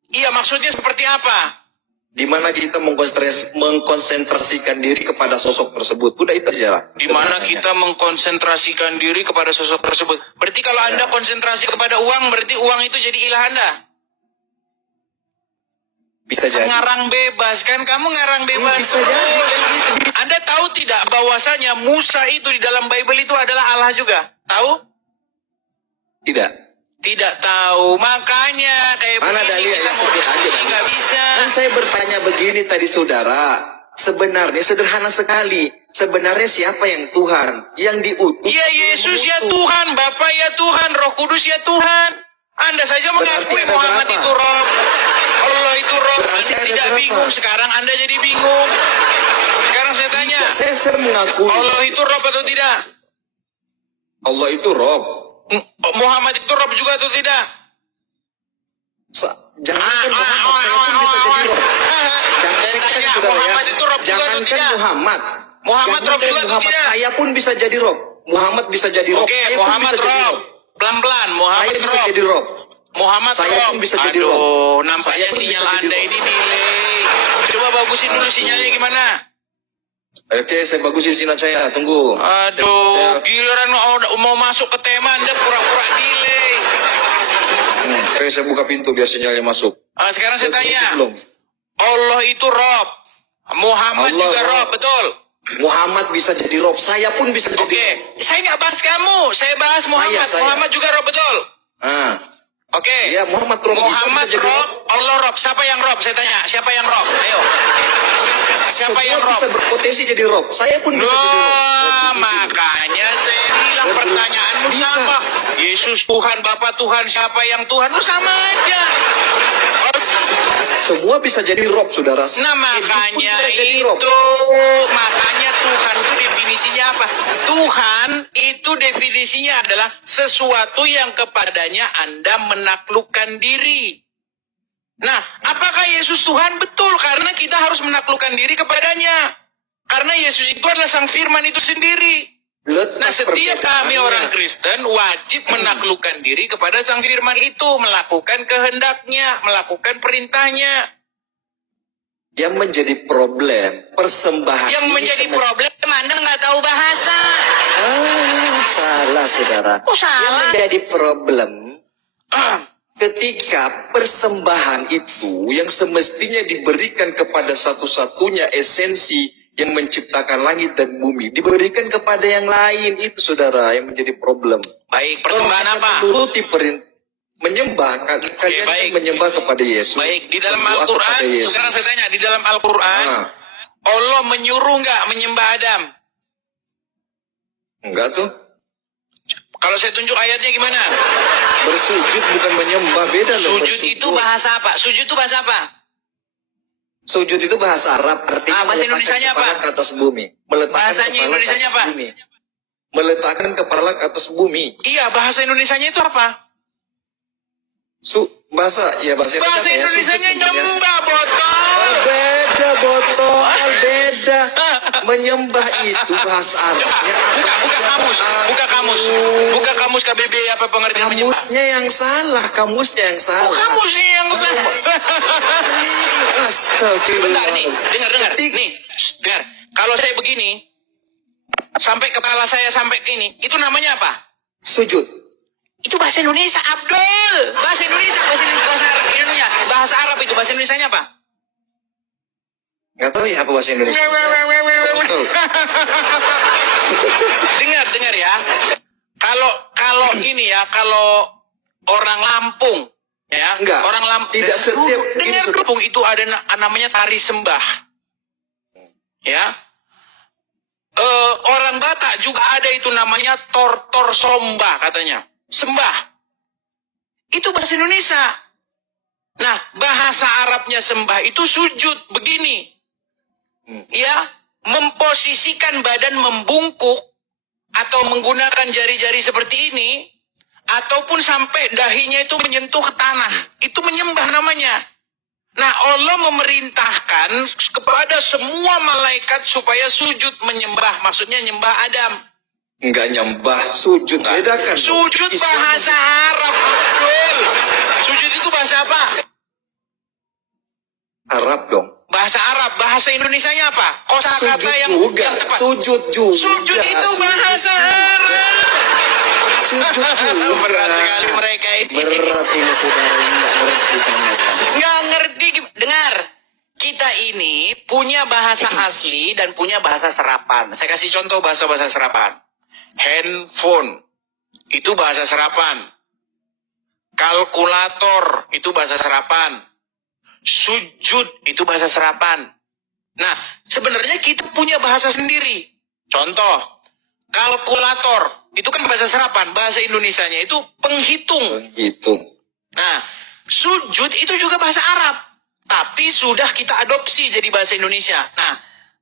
Iya, maksudnya seperti apa? Di mana kita mengkonsentrasikan diri kepada sosok tersebut. Udah itu aja lah. Di mana kita mengkonsentrasikan diri kepada sosok tersebut. Berarti kalau Anda konsentrasi kepada uang, berarti uang itu jadi ilah Anda. Bisa jadi. Ngarang bebas, kan? Kamu ngarang bebas. Bisa jadi, kan gitu. Anda tahu tidak bahwasanya Musa itu di dalam Bible itu adalah Allah juga? Tahu? Tidak. Tidak tahu. Makanya kayak Mana begini dalil kita ya? mau Sebut aja. diskusi nggak bisa. Kan saya bertanya begini tadi saudara. Sebenarnya sederhana sekali. Sebenarnya siapa yang Tuhan? Yang diutus. Ya Yesus ya Tuhan, Bapa ya Tuhan, Roh Kudus ya Tuhan. Anda saja Berarti mengakui ada Muhammad berapa? itu Roh. Allah itu Roh. Berarti Anda ada tidak berapa? bingung. Sekarang Anda jadi bingung. Sekarang saya tanya, Saya mengakui. Allah itu Roh atau tidak? Allah itu Rob. Muhammad itu Roh juga atau tidak? Jangankan Muhammad, saya pun bisa jadi Rob. Jangan Saya tanya, saudara ya. Muhammad itu Rob juga atau Jangankan tidak? Muhammad. Muhammad Rob Jangankan juga atau Muhammad, tidak? saya pun bisa jadi Rob. Muhammad bisa jadi Rob. Oke, Saya pun Muhammad bisa jadi Rob. Pelan-pelan, Muhammad Saya bisa Rob. jadi Rob. Muhammad Saya Rob. pun bisa jadi Aduh, Rob. nampaknya Saya pun sinyal bisa jadi Anda Rob. ini delay. Coba bagusin dulu sinyalnya gimana? Oke, saya bagusin sinyal saya. Tunggu. Aduh, giliran mau masuk ke tema Anda pura-pura delay. Oke, saya buka pintu biar sinyalnya masuk. Sekarang saya tanya. Belum. Allah itu Rob. Muhammad Allah juga Rob. Rob, betul? Muhammad bisa jadi Rob. Saya pun bisa jadi Oke, saya nggak bahas kamu. Saya bahas Muhammad. Saya. Muhammad juga Rob, betul? Ah, Oke. iya Muhammad Rob. Muhammad bisa jadi Rob, Allah Rob. Siapa yang Rob? Saya tanya, siapa yang Rob? Ayo. Siapa Semua yang Rob? bisa berpotensi jadi Rob. Saya pun bisa jadi Rob. Wah, makanya saya bilang pertanyaanmu Bisa. sama. Yesus Tuhan, Bapa Tuhan, siapa yang Tuhan? Lu sama aja. Semua bisa jadi Rob, saudara. Nah, makanya Iblis pun bisa jadi Rob. itu. Makanya Tuhan itu definisinya apa? Tuhan itu definisinya adalah sesuatu yang kepadanya Anda menaklukkan diri. Nah, apakah Yesus Tuhan? Betul, karena kita harus menaklukkan diri kepadanya. Karena Yesus itu adalah Sang Firman itu sendiri. Letak Nah, setiap kami perbedaannya. orang Kristen wajib menaklukkan diri kepada Sang Firman itu, melakukan kehendaknya, melakukan perintahnya. Yang menjadi problem persembahan. Yang ini menjadi semestinya- problem, Anda nggak tahu bahasa. Salah, saudara. Kok salah? Yang menjadi problem ketika persembahan itu yang semestinya diberikan kepada satu-satunya esensi yang menciptakan langit dan bumi diberikan kepada yang lain, itu saudara yang menjadi problem. Baik, persembahan Kalau apa? menuruti menyembah, kalian kan baik. menyembah kepada Yesus. Baik, di dalam Berdoa Al-Quran, kepada Yesus. sekarang saya tanya, di dalam Al-Quran, Ah. Allah menyuruh nggak menyembah Adam? Enggak tuh. Kalau saya tunjuk ayatnya gimana? Bersujud bukan menyembah, beda loh. Sujud itu bahasa apa? Sujud itu bahasa apa? Sujud itu bahasa Arab, artinya bahasa meletakkan Indonesianya kepala apa? ke atas bumi. Meletakkan Bahasanya kepala ke Indonesianya atas apa? bumi. Meletakkan kepala ke atas bumi. Iya, bahasa Indonesianya itu apa? Bahasa Bahasa ya, Indonesianya sujud namanya. nyembah, botol. Beda botol, beda. Menyembah itu bahasa Coba, Arabnya. buka kamus, buka kamus KBB apa pengertian menyembah? Kamusnya yang salah, kamusnya yang Oh, salah. kamusnya yang Astagfirullah. Bentar nih, dengar. Nih, dengar. Kalau saya begini, sampai kepala saya sampai ke ini, itu namanya apa? Sujud. Itu bahasa Indonesia, Abdul. Bahasa Indonesia, bahasa Arab itu bahasa Indonesianya apa? Nggak tahu ya apa bahasa Indonesia. Kurang tahu. Dengar ya. Kalau ini ya, kalau orang Lampung ya, Enggak, orang Lampung tidak setiap dengar ini, Lampung itu ada namanya tari sembah. Ya. Orang Batak juga ada itu namanya tor somba katanya. Sembah. Itu bahasa Indonesia. Nah, bahasa Arabnya sembah itu sujud begini. Ya, memposisikan badan membungkuk atau menggunakan jari-jari seperti ini ataupun sampai dahinya itu menyentuh ke tanah. Itu menyembah namanya. Nah, Allah memerintahkan kepada semua malaikat supaya sujud menyembah. Maksudnya nyembah Adam. Enggak nyembah, sujud. Bedakan. Sujud bahasa Arab. Betul. Sujud itu bahasa apa? Arab dong. Bahasa Arab. Bahasa Indonesianya apa? Kosakata Sujud yang juga. tepat. Sujud juga. Sujud itu bahasa Arab. Sujud juga. Berat sekali mereka ini. Berat ini saudara, enggak ngerti ternyata. Nggak ngerti. Dengar. Kita ini punya bahasa asli dan punya bahasa serapan. Saya kasih contoh bahasa-bahasa serapan. Handphone. Itu bahasa serapan. Kalkulator. Itu bahasa serapan. Sujud. Itu bahasa serapan. Nah, sebenarnya kita punya bahasa sendiri. Contoh. Kalkulator. Itu kan bahasa serapan. Bahasa Indonesianya itu penghitung. Penghitung. Nah, sujud itu juga bahasa Arab. Tapi sudah kita adopsi jadi bahasa Indonesia. Nah,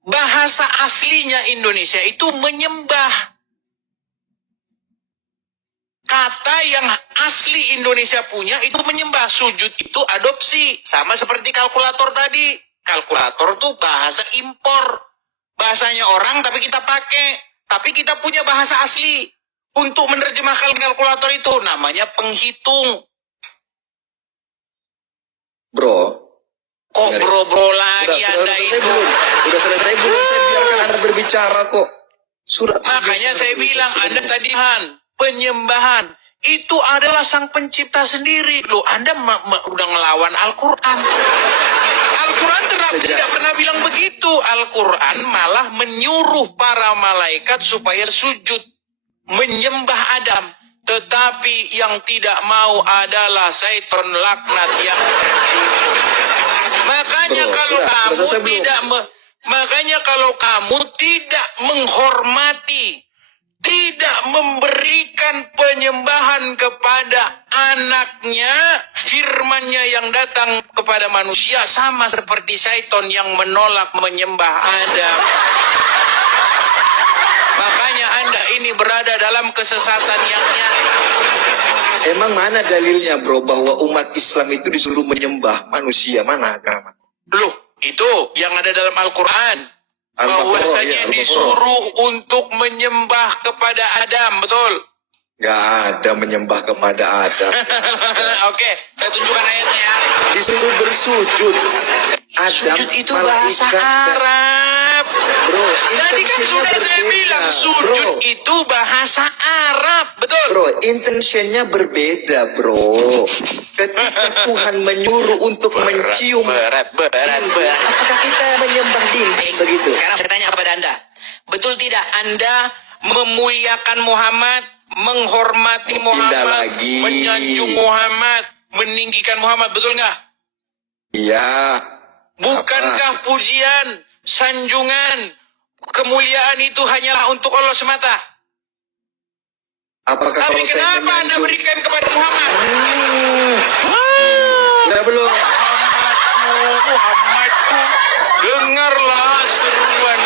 bahasa aslinya Indonesia itu menyembah. Kata yang asli Indonesia punya itu menyembah. Sujud itu adopsi. Sama seperti kalkulator tadi. Kalkulator tuh bahasa impor. Bahasanya orang tapi kita pakai. Tapi kita punya bahasa asli. Untuk menerjemahkan kalkulator itu namanya penghitung. Bro. Kok bro-bro lagi Anda itu? Udah selesai belum? Saya biarkan Anda berbicara kok. Makanya saya bilang Anda tadi penyembahan itu adalah sang pencipta sendiri. Loh, Anda udah ngelawan Al-Quran. Al-Quran tidak pernah bilang begitu. Al-Quran malah menyuruh para malaikat supaya sujud menyembah Adam. Tetapi yang tidak mau adalah syaitan laknat yang Makanya kalau kamu tidak menghormati, tidak memberikan penyembahan kepada anaknya, firman-Nya yang datang kepada manusia sama seperti syaitan yang menolak menyembah Adam. Makanya Anda ini berada dalam kesesatan yang nyata. Emang mana dalilnya bro bahwa umat Islam itu disuruh menyembah manusia? Mana agama? Loh, itu yang ada dalam Al-Quran. Bahwasanya disuruh untuk menyembah kepada Adam, betul? Gak ada menyembah kepada Adam. Oke, saya tunjukkan ayatnya ya. Disuruh bersujud. Adam, sujud itu bahasa Arab. Bro, tadi kan sudah saya bilang sujud itu bahasa Arab, betul? Bro, intentionnya berbeda, bro. Ketika Tuhan menyuruh untuk mencium berat. Apakah kita menyembah dinding begitu? Sekarang saya tanya kepada Anda, betul tidak Anda memuliakan Muhammad, menghormati Muhammad, menyanjung Muhammad, meninggikan Muhammad, betul nggak? Iya. Bukankah pujian, sanjungan, kemuliaan itu hanyalah untuk Allah semata? Apakah tapi kalau kenapa saya Anda berikan kepada Muhammad? Udah belum? Muhammadku, dengarlah seruan.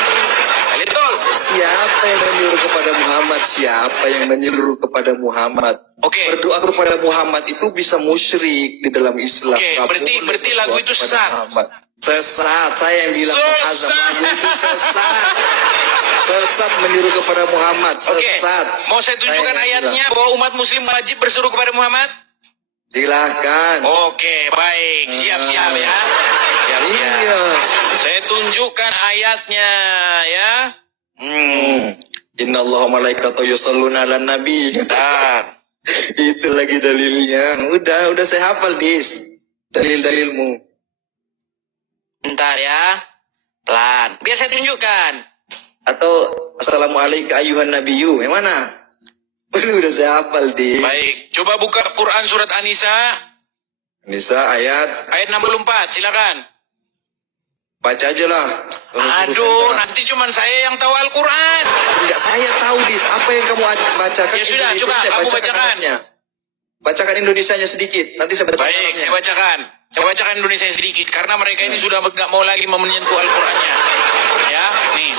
Betul. Siapa yang menyuruh kepada Muhammad? Siapa yang menyuruh kepada Muhammad? Oke. Berdoa kepada Muhammad itu bisa musyrik di dalam Islam. Oke, berarti lagu itu sesat. Muhammad. Sesat, saya yang bilang azam lagu itu sesat. Sesat menyuruh kepada Muhammad, sesat. Mau saya tunjukkan ayatnya bahwa umat muslim wajib berseru kepada Muhammad? Silahkan. Oke, baik. Siap-siap ya. Siap-siap. Iya. Saya tunjukkan ayatnya ya. Innallaha malaikatahu yusholluna 'alan nabi. Bentar. Itu lagi dalilnya. Udah saya hafal, Dis. Dalil-dalilmu. Bentar ya. Pelan. Biar saya tunjukkan. Atau Assalamualaikum ayuhan nabiyyu. Yang mana? Udah saya hafal, Dis. Baik. Coba buka Quran surat An-Nisa. Nisa ayat. Ayat 64. Silakan. Baca aja lah. Aduh, nanti cuman saya yang tahu Al-Quran. Enggak, saya tahu, Dis. Apa yang kamu bacakan? Ya sudah, Indonesia, coba saya kamu bacakan bacakan. Arabnya. Bacakan Indonesianya sedikit. Nanti saya bacakan. Baik, Arabnya. saya bacakan. Saya bacakan Indonesia sedikit. Karena mereka ini sudah nggak mau lagi menyentuh Al-Qurannya. Ya, nih.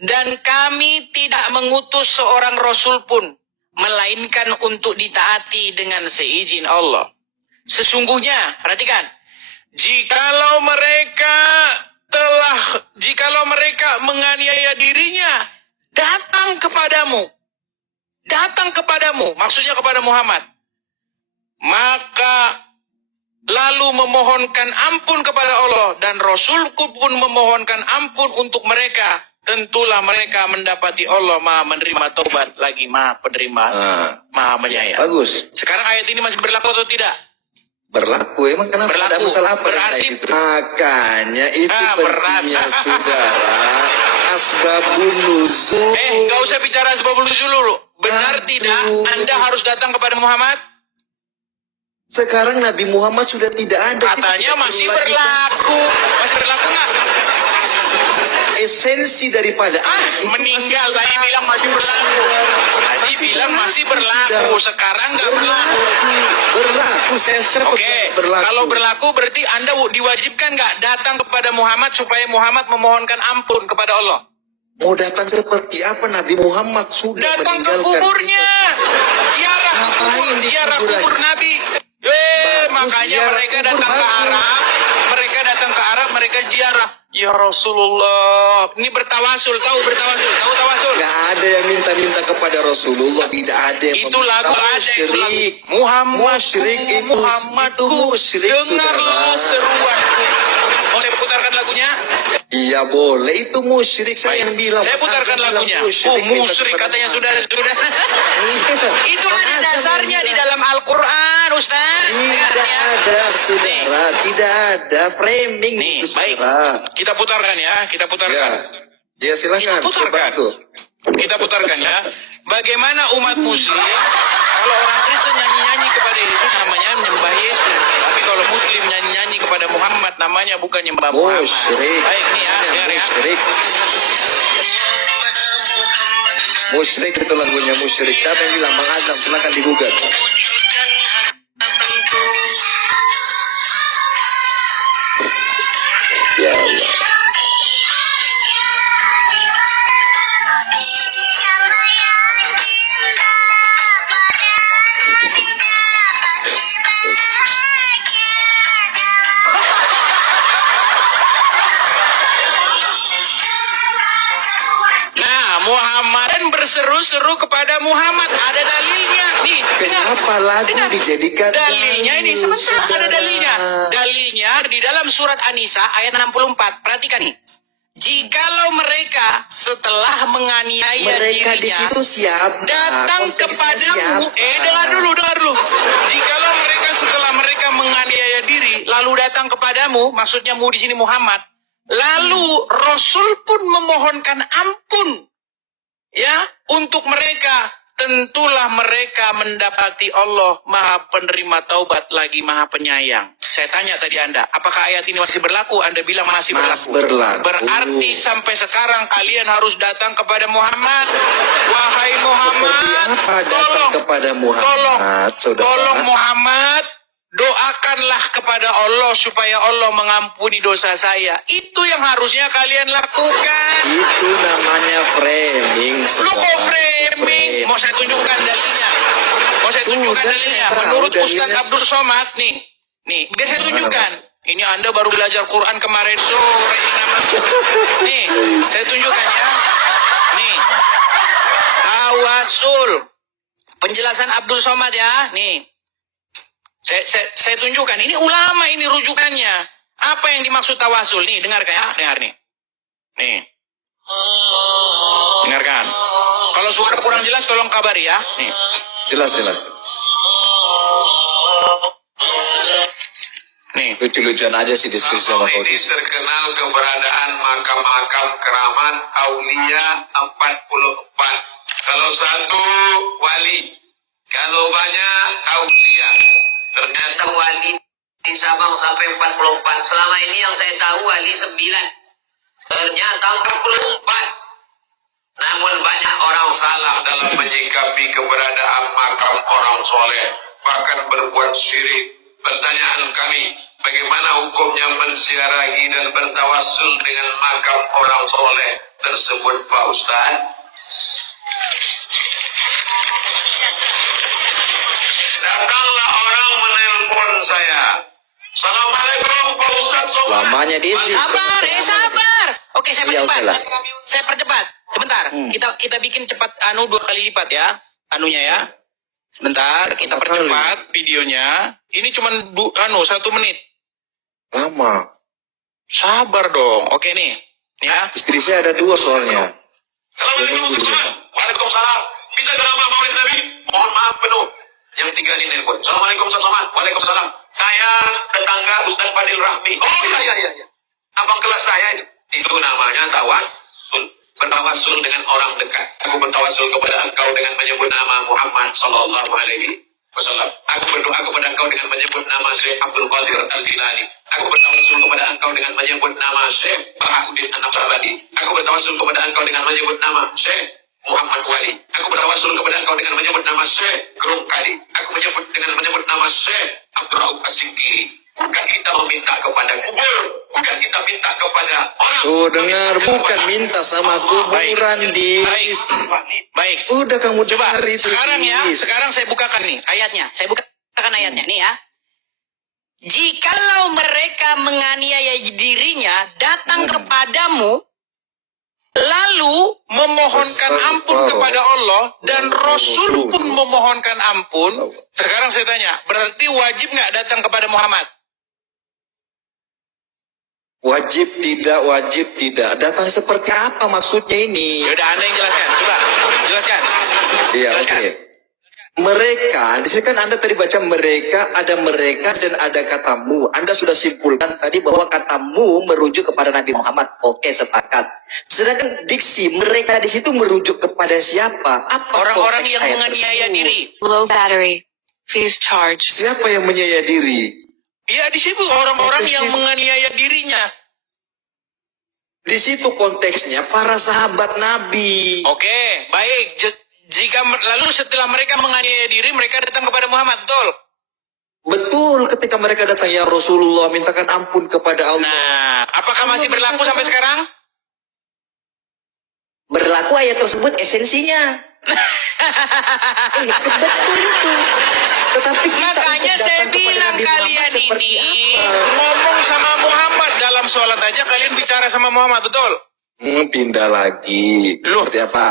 Dan kami tidak mengutus seorang Rasul pun, melainkan untuk ditaati dengan seizin Allah. Sesungguhnya, perhatikan. Jikalau mereka menganiaya dirinya, datang kepadamu, maksudnya kepada Muhammad, maka lalu memohonkan ampun kepada Allah, dan Rasulku pun memohonkan ampun untuk mereka, tentulah mereka mendapati Allah Maha menerima taubat lagi Maha penerima, Maha menyayang. Bagus. Sekarang ayat ini masih berlaku atau tidak? Berlaku, emang kenapa Berlaku. ada masalah apa? Berarti- Itu? Makanya itu pentingnya, berat. saudara, asbabun nuzul. Gak usah bicara sebab dulu. Benar Aduh. tidak Anda harus datang kepada Muhammad? Sekarang Nabi Muhammad sudah tidak ada. Kita Katanya tidak masih perlu lagi berlaku. Masih berlaku nggak? esensi daripada itu Meninggal masih tadi bilang masih berlaku. Tadi Masih bilang masih berlaku. Sekarang nggak berlaku. Berlaku, saya Oke, berlaku. kalau berlaku berarti Anda diwajibkan nggak datang kepada Muhammad supaya Muhammad memohonkan ampun kepada Allah? Mau datang seperti apa? Nabi Muhammad sudah Datang ke meninggalkan kuburnya. Ziarah Ngapain di ziarah kuburan? kubur Nabi. Makanya ziarah mereka kubur datang ke bagus. Arab. Mereka ziarah. Ya Rasulullah. Ini bertawasul, tahu bertawasul? Tahu tawasul? Gak ada yang minta-minta kepada Rasulullah, tidak ada yang Itu lagu ada itu lagu. musyrik. Muhammadku, Musyrik itu Muhammadku, musyrik, dengarlah saudara. seruanku. Mau saya putarkan lagunya? Iya boleh, itu musyrik. Saya yang bilang. Saya putarkan Azam bilang lagunya. minta Musyrik kepada katanya Tuhan. sudah. Iya. Itu ada Azam dasarnya yang di bilang. dalam Al-Quran, Ustaz. Tidak ada, saudara. Tidak ada framing Nih, itu, baik. saudara. Kita putarkan ya, kita Ya, putarkan. ya silakan. Kita putarkan. Bantu. Kita putarkan ya. Bagaimana umat muslim, kalau orang Kristen nyanyi-nyanyi kepada Yesus namanya menyembah Yesus. Tapi kalau muslim nyanyi-nyanyi kepada Muhammad namanya bukan nyembah Muhammad. Musyrik. Baik nih ya, dengar ya. Musyrik. Musyrik itu lagunya musyrik. Siapa yang bilang? Bang Azam, silakan digugat. Ya Allah. Nah, Muhammad dan berseru-seru kepada Muhammad. Ada dalilnya. Nih, dengar. Kenapa lagu Dengar. dijadikan Dalilnya ini dalil, sebentar ada saudara? dalilnya. Dalilnya di dalam surat An-Nisa ayat 64. Perhatikan nih. Jikalau mereka setelah menganiaya Mereka di dirinya situ siapa? datang Konteksnya kepadamu, siapa? dengar dulu. Jikalau mereka setelah mereka menganiaya diri lalu datang kepadamu, maksudnya mu di sini Muhammad, lalu Rasul pun memohonkan ampun ya untuk mereka, tentulah mereka mendapati Allah Maha penerima taubat lagi Maha penyayang. Saya tanya tadi Anda, apakah ayat ini masih berlaku? Anda bilang masih Berlaku. Berarti sampai sekarang kalian harus datang kepada Muhammad. Wahai Muhammad, Seperti apa datang kepada Muhammad, saudara? tolong Muhammad, doakanlah kepada Allah supaya Allah mengampuni dosa saya. Itu yang harusnya kalian lakukan. Itu namanya framing. Lu saudara. kok framing? Mau saya tunjukkan dalilnya. Menurut Tahu Ustaz dalilnya. Abdul Somad nih, biar saya tunjukkan. Ini Anda baru belajar Quran kemarin sore ini namanya. Nih, saya tunjukkan ya. Nih, tawasul. Penjelasan Abdul Somad ya. Nih, saya tunjukkan. Ini ulama ini rujukannya. Apa yang dimaksud tawasul? Nih, dengar nih. Nih. Dengarkan. Kalau suara kurang jelas tolong kabari ya. Nih. Jelas. Nih. Lucu-lucuan aja sih diskusi sama Sabang ini Kodi. terkenal keberadaan makam-makam keramat Aulia 44. Kalau satu wali, kalau banyak Aulia. Ternyata wali di Sabang sampai 44. Selama ini yang saya tahu wali 9. Ternyata 44. Namun banyak orang salah dalam menyikapi keberadaan makam orang soleh, bahkan berbuat syirik. Pertanyaan kami, bagaimana hukumnya menziarahi dan bertawassul dengan makam orang soleh tersebut, Pak Ustaz? Datanglah orang menelpon saya. Assalamualaikum Pak Ustaz Somad. Lamanya di SD. Sabar. Oke, saya Iya, percepat. oke lah. Saya percepat. Sebentar. Kita bikin cepat 2 kali lipat ya. Anunya ya. Sebentar, kita Berapa percepat videonya. Ini cuma 1 menit. Lama. Sabar dong. Oke nih. Ya. Istri saya ada 2 soalnya. Assalamualaikum Ustaz Somad. Waalaikumsalam. Bisa ceramah Maulid Nabi? Mohon maaf penuh. Yang 3 ini nelpon. Assalamualaikum Ustaz Somad. Waalaikumsalam. Saya tetangga Ustaz Fadil Rahmi. Oh iya. Abang kelas saya itu. Itu namanya tawassul. Bertawassul dengan orang dekat. Aku bertawassul kepada engkau dengan menyebut nama Muhammad sallallahu alaihi wasallam. Aku berdoa kepada engkau dengan menyebut nama Syekh Abdul Qadir Al-Jilani. Aku bertawassul kepada engkau dengan menyebut nama Syekh Bahaudin An-Naqsyabandi. Aku bertawassul kepada engkau dengan menyebut nama Syekh Muhammad Wali. Aku bertawassul kepada engkau dengan menyebut nama Syekh Gerung Kali. Aku dengan menyebut nama Syekh Abdul Rauf As-Sikiri. Bukan kita meminta kepada kubur, bukan kita minta kepada orang. Tuh dengar, bukan minta sama kuburan di. Baik. Udah kamu Coba dengar itu. sekarang ya. Dis. Sekarang saya bukakan nih ayatnya. Saya bukakan ayatnya nih ya. Jikalau mereka menganiaya dirinya datang kepadamu lalu memohonkan ampun kepada Allah dan Rasul pun memohonkan ampun. Sekarang saya tanya, berarti wajib nggak datang kepada Muhammad? Wajib tidak. Datang seperti apa maksudnya ini? Yaudah, Anda yang jelaskan. Coba, jelaskan. Iya, Jelaskan. oke. Mereka, di sini kan Anda tadi baca mereka dan ada katamu. Anda sudah simpulkan tadi bahwa katamu merujuk kepada Nabi Muhammad. Oke, sepakat. Sedangkan diksi mereka di situ merujuk kepada siapa? Apa Orang-orang konteks yang ayat menganiaya tersebut? diri. Low battery. Please charge. Siapa yang menganiaya diri? Ya, di situ orang-orang yang menganiaya dirinya. Di situ konteksnya para sahabat Nabi. Oke, baik. Lalu setelah mereka menganiaya diri, mereka datang kepada Muhammad, betul? Betul, ketika mereka datang, ya Rasulullah, mintakan ampun kepada Allah. Nah, apakah masih berlaku sampai sekarang? Berlaku ayat tersebut esensinya. Betul itu. Tetapi kita Makanya untuk saya datang kepada bilang Nabi Muhammad kalian seperti ini apa? ngomong sama Muhammad dalam sholat aja kalian bicara sama Muhammad, betul? Pindah lagi. Loh. Seperti apa?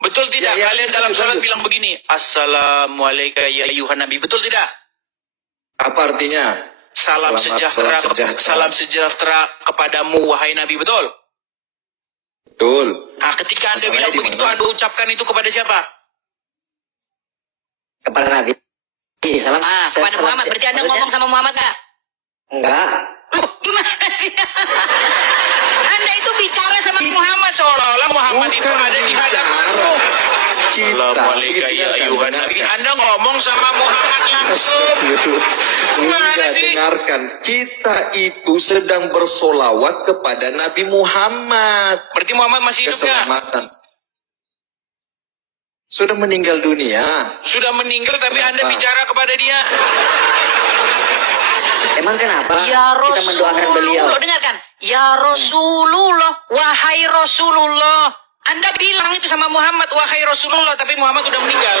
Betul tidak? Ya, Kalian lanjut, dalam sholat lanjut. bilang begini, Assalamualaikum ya ayuhan Nabi, betul tidak? Apa artinya? Salam sejahtera kepadamu wahai Nabi, betul? Betul. Nah, ketika Anda Masalahnya bilang di begitu, mana? Anda ucapkan itu kepada siapa? Kepada Nabi. Salam. Kepada Muhammad. Berarti Anda ngomong sama Muhammad nggak? Enggak. Loh, gimana sih? Anda itu bicara sama Muhammad seolah-olah Muhammad itu Bukan ada di bicara. hadapanmu. Kita Assalamualaikum ya ayuhan Nabi. dengarkan. Anda ngomong sama Muhammad langsung. Gimana Enggak, sih? dengarkan. Kita itu sedang bersolawat kepada Nabi Muhammad. Berarti Muhammad masih hidup nggak? Keselamatan. Sudah meninggal dunia. Sudah meninggal tapi Anda Kenapa? bicara kepada dia. Emang kenapa Ya kita mendoakan beliau? Rasulullah, dengarkan. Ya Rasulullah, wahai Rasulullah. Anda bilang itu sama Muhammad, wahai Rasulullah, tapi Muhammad sudah meninggal.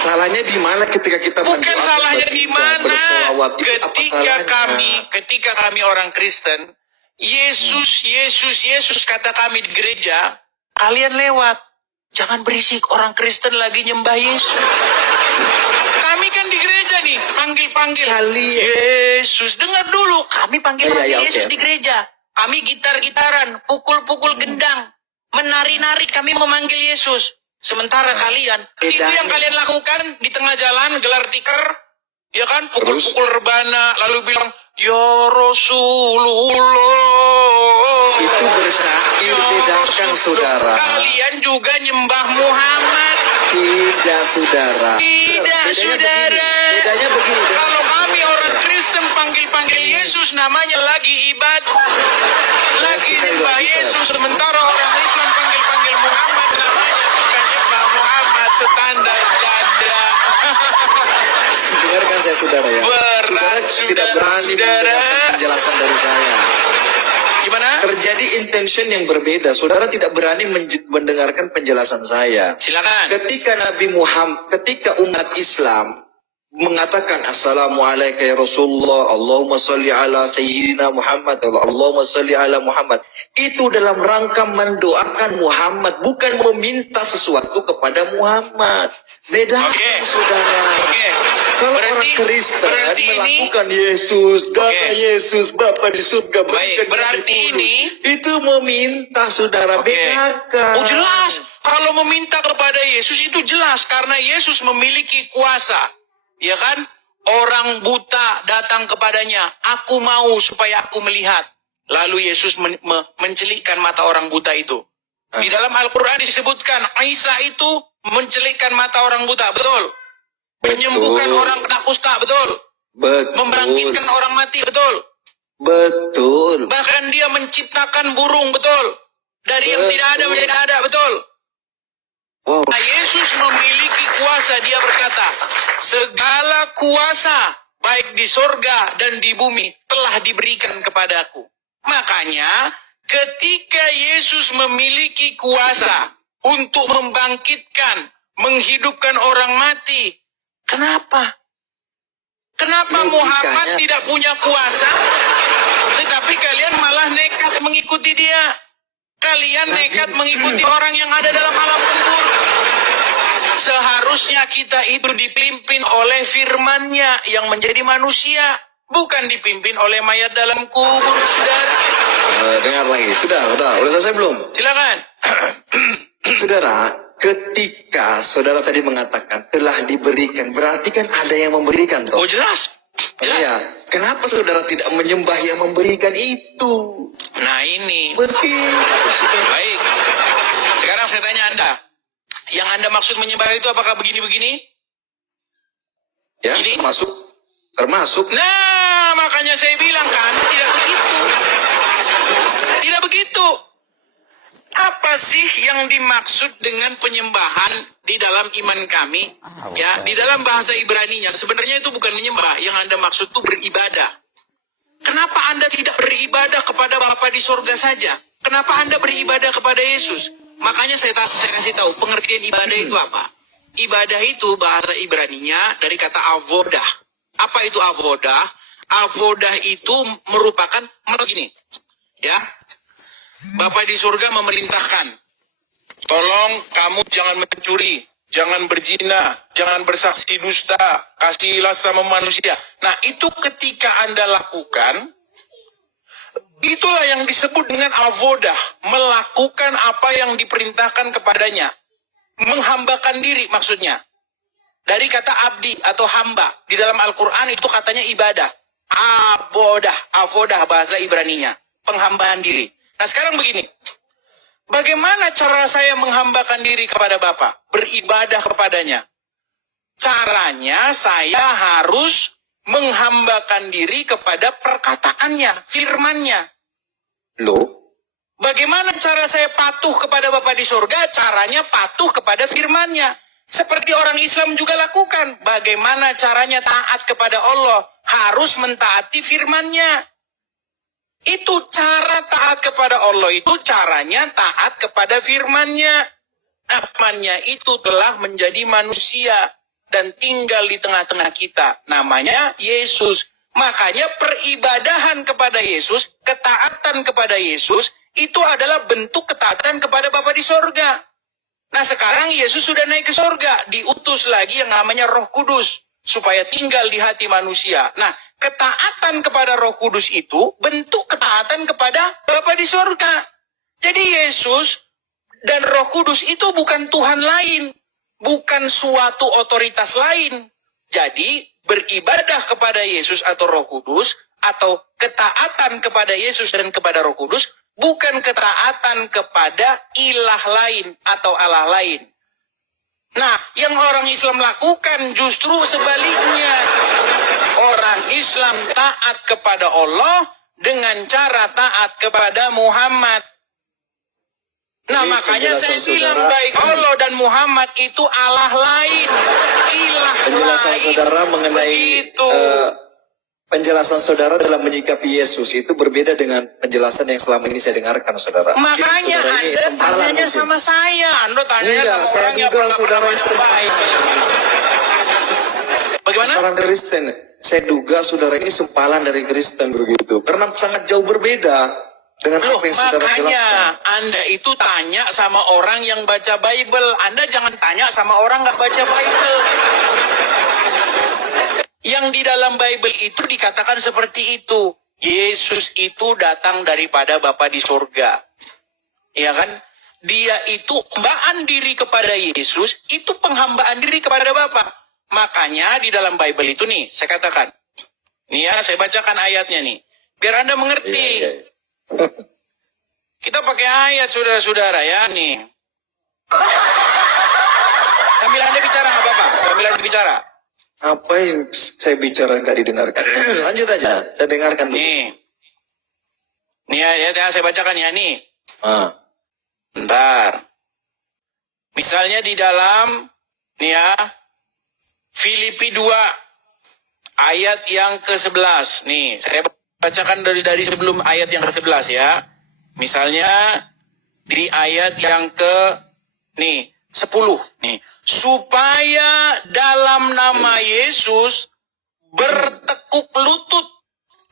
Salahnya di mana ketika kita Bukan mendoakan salahnya di baginda, mana. bersolawat itu apa salahnya? Ketika kami orang Kristen, Yesus kata kami di gereja, kalian lewat. Jangan berisik, orang Kristen lagi nyembah Yesus. Kami kan di gereja nih, panggil-panggil. Kalian. Yesus, dengar dulu. Kami panggil Iya, Yesus oke. di gereja. Kami gitar-gitaran, pukul-pukul gendang, menari-nari, kami memanggil Yesus. Sementara kalian, itu yang kalian lakukan di tengah jalan, gelar tikar, ya kan, pukul-pukul rebana, lalu bilang, Ya Rasulullah. Itu bersyair, bedakan saudara. Kalian juga nyembah Muhammad. Tidak saudara. Tidak saudara. Bedanya begini. Kalau kami orang Kristen panggil-panggil Yesus namanya lagi ibadah. Lagi nyembah Yesus. Sementara orang Islam panggil-panggil Muhammad namanya bukan nyembah Muhammad, standar ganda. Dengarkan saya saudara ya. Saudara tidak berani mendengarkan penjelasan dari saya. Gimana? Terjadi intention yang berbeda. Saudara tidak berani mendengarkan penjelasan saya. Silakan. Ketika Nabi Muhammad, ketika umat Islam mengatakan Assalamualaikum ya Rasulullah, Allahumma salli ala Sayyidina Muhammad, Allahumma salli ala Muhammad, itu dalam rangka mendoakan Muhammad, bukan meminta sesuatu kepada Muhammad. Beda, saudara. Kalau orang Kristen melakukan Yesus, darah Yesus, Bapa di surga, Berarti ini itu meminta, saudara. Bedakan. Oh jelas, kalau meminta kepada Yesus itu jelas karena Yesus memiliki kuasa, ya kan? Orang buta datang kepadanya, aku mau supaya aku melihat. Lalu Yesus mencelikkan mata orang buta itu. Di dalam Al-Quran disebutkan Isa itu mencelikkan mata orang buta, betul? Menyembuhkan orang kena kusta, betul? Betul. Membangkitkan orang mati, betul? Betul. Bahkan dia menciptakan burung, betul? Dari yang tidak ada menjadi ada, betul? Wow. Nah, Yesus memiliki kuasa, dia berkata, segala kuasa, baik di sorga dan di bumi, telah diberikan kepadaku. Makanya, ketika Yesus memiliki kuasa untuk membangkitkan, menghidupkan orang mati, kenapa? Kenapa Muhammad tidak punya kuasa, tetapi kalian malah nekat mengikuti dia? Kalian nekat mengikuti orang yang ada dalam alam kubur. Seharusnya kita itu dipimpin oleh firman-Nya yang menjadi manusia, bukan dipimpin oleh mayat dalam kubur, saudara. Dengar lagi. Udah selesai belum? Silakan. Saudara, ketika saudara tadi mengatakan telah diberikan, berarti kan ada yang memberikan toh? Oh jelas. Iya. Kenapa saudara tidak menyembah yang memberikan itu? Nah ini. Betul. Baik. Sekarang saya tanya Anda. Yang Anda maksud menyembah itu apakah begini-begini? Ya, Ini? termasuk. Nah, makanya saya bilang kami tidak begitu. Tidak begitu. Apa sih yang dimaksud dengan penyembahan di dalam iman kami? Ya, di dalam bahasa Ibraninya sebenarnya itu bukan menyembah. Yang Anda maksud itu beribadah. Kenapa Anda tidak beribadah kepada Bapa di sorga saja? Kenapa Anda beribadah kepada Yesus? Makanya saya kasih tahu pengertian ibadah itu apa. Ibadah itu bahasa Ibraninya dari kata avodah. Apa itu avodah? Avodah itu merupakan begini, ya. Bapa di surga memerintahkan, tolong kamu jangan mencuri, jangan berzina, jangan bersaksi dusta, kasihilah sama manusia. Nah itu ketika Anda lakukan, itulah yang disebut dengan avodah, melakukan apa yang diperintahkan kepadanya, menghambakan diri maksudnya. Dari kata abdi atau hamba, di dalam Al-Quran itu katanya ibadah. Avodah bahasa Ibraninya, penghambaan diri. Nah sekarang begini, bagaimana cara saya menghambakan diri kepada Bapa? Beribadah kepadanya. Caranya saya harus menghambakan diri kepada perkataannya, firmannya. Loh? Bagaimana cara saya patuh kepada Bapa di surga? Caranya patuh kepada firmannya. Seperti orang Islam juga lakukan. Bagaimana caranya taat kepada Allah? Harus mentaati firmannya. Itu cara taat kepada Allah. Itu caranya taat kepada firmannya. Namanya itu telah menjadi manusia dan tinggal di tengah-tengah kita. Namanya Yesus. Makanya peribadahan kepada Yesus, ketaatan kepada Yesus, itu adalah bentuk ketaatan kepada Bapa di sorga. Nah sekarang Yesus sudah naik ke sorga, diutus lagi yang namanya Roh Kudus, supaya tinggal di hati manusia. Nah ketaatan kepada Roh Kudus itu bentuk ketaatan kepada Bapa di sorga. Jadi Yesus Dan Roh Kudus itu bukan Tuhan lain, bukan suatu otoritas lain. Jadi beribadah kepada Yesus atau Roh Kudus, atau ketaatan kepada Yesus dan kepada Roh Kudus, bukan ketaatan kepada ilah lain atau Allah lain. Nah, yang orang Islam lakukan justru sebaliknya. Orang Islam taat kepada Allah dengan cara taat kepada Muhammad. Nah, Jadi, makanya saya penjelasan bilang saudara- baik Allah dan Muhammad itu Allah lain, ilah Penjelasan lain. saudara mengenai Begitu. penjelasan saudara dalam menyikapi Yesus itu berbeda dengan penjelasan yang selama ini saya dengarkan, saudara. Mungkin Makanya saudara ini Anda sempalan tanyanya mungkin. sama saya, Anda tanyanya Enggak, sama saya orang yang duga pernah saudara baca sempalan. Bagaimana? Orang Kristen, saya duga saudara ini sempalan dari Kristen begitu, karena sangat jauh berbeda dengan Loh, apa yang saudara makanya jelaskan. Anda itu tanya sama orang yang baca Bible. Anda jangan tanya sama orang nggak baca Bible. Yang di dalam Bible itu dikatakan seperti itu. Yesus itu datang daripada Bapa di surga. Ya kan? Dia itu penghambaan diri kepada Yesus, itu penghambaan diri kepada Bapa. Makanya di dalam Bible itu nih, saya katakan. Nih ya, saya bacakan ayatnya nih. Biar Anda mengerti. Iya. Kita pakai ayat, saudara-saudara ya, nih. Sambil Anda bicara, nggak apa-apa. Sambil Anda bicara. Apa yang saya bicara nggak didengarkan? Lanjut aja, saya dengarkan dulu. Nih. Nih ya, saya bacakan ya, nih. Ah. Bentar. Misalnya di dalam, nih ya, Filipi 2, ayat yang ke-11. Nih, saya bacakan dari sebelum ayat yang ke-11 ya. Misalnya, di ayat yang nih, 10. Nih. Supaya dalam nama Yesus bertekuk lutut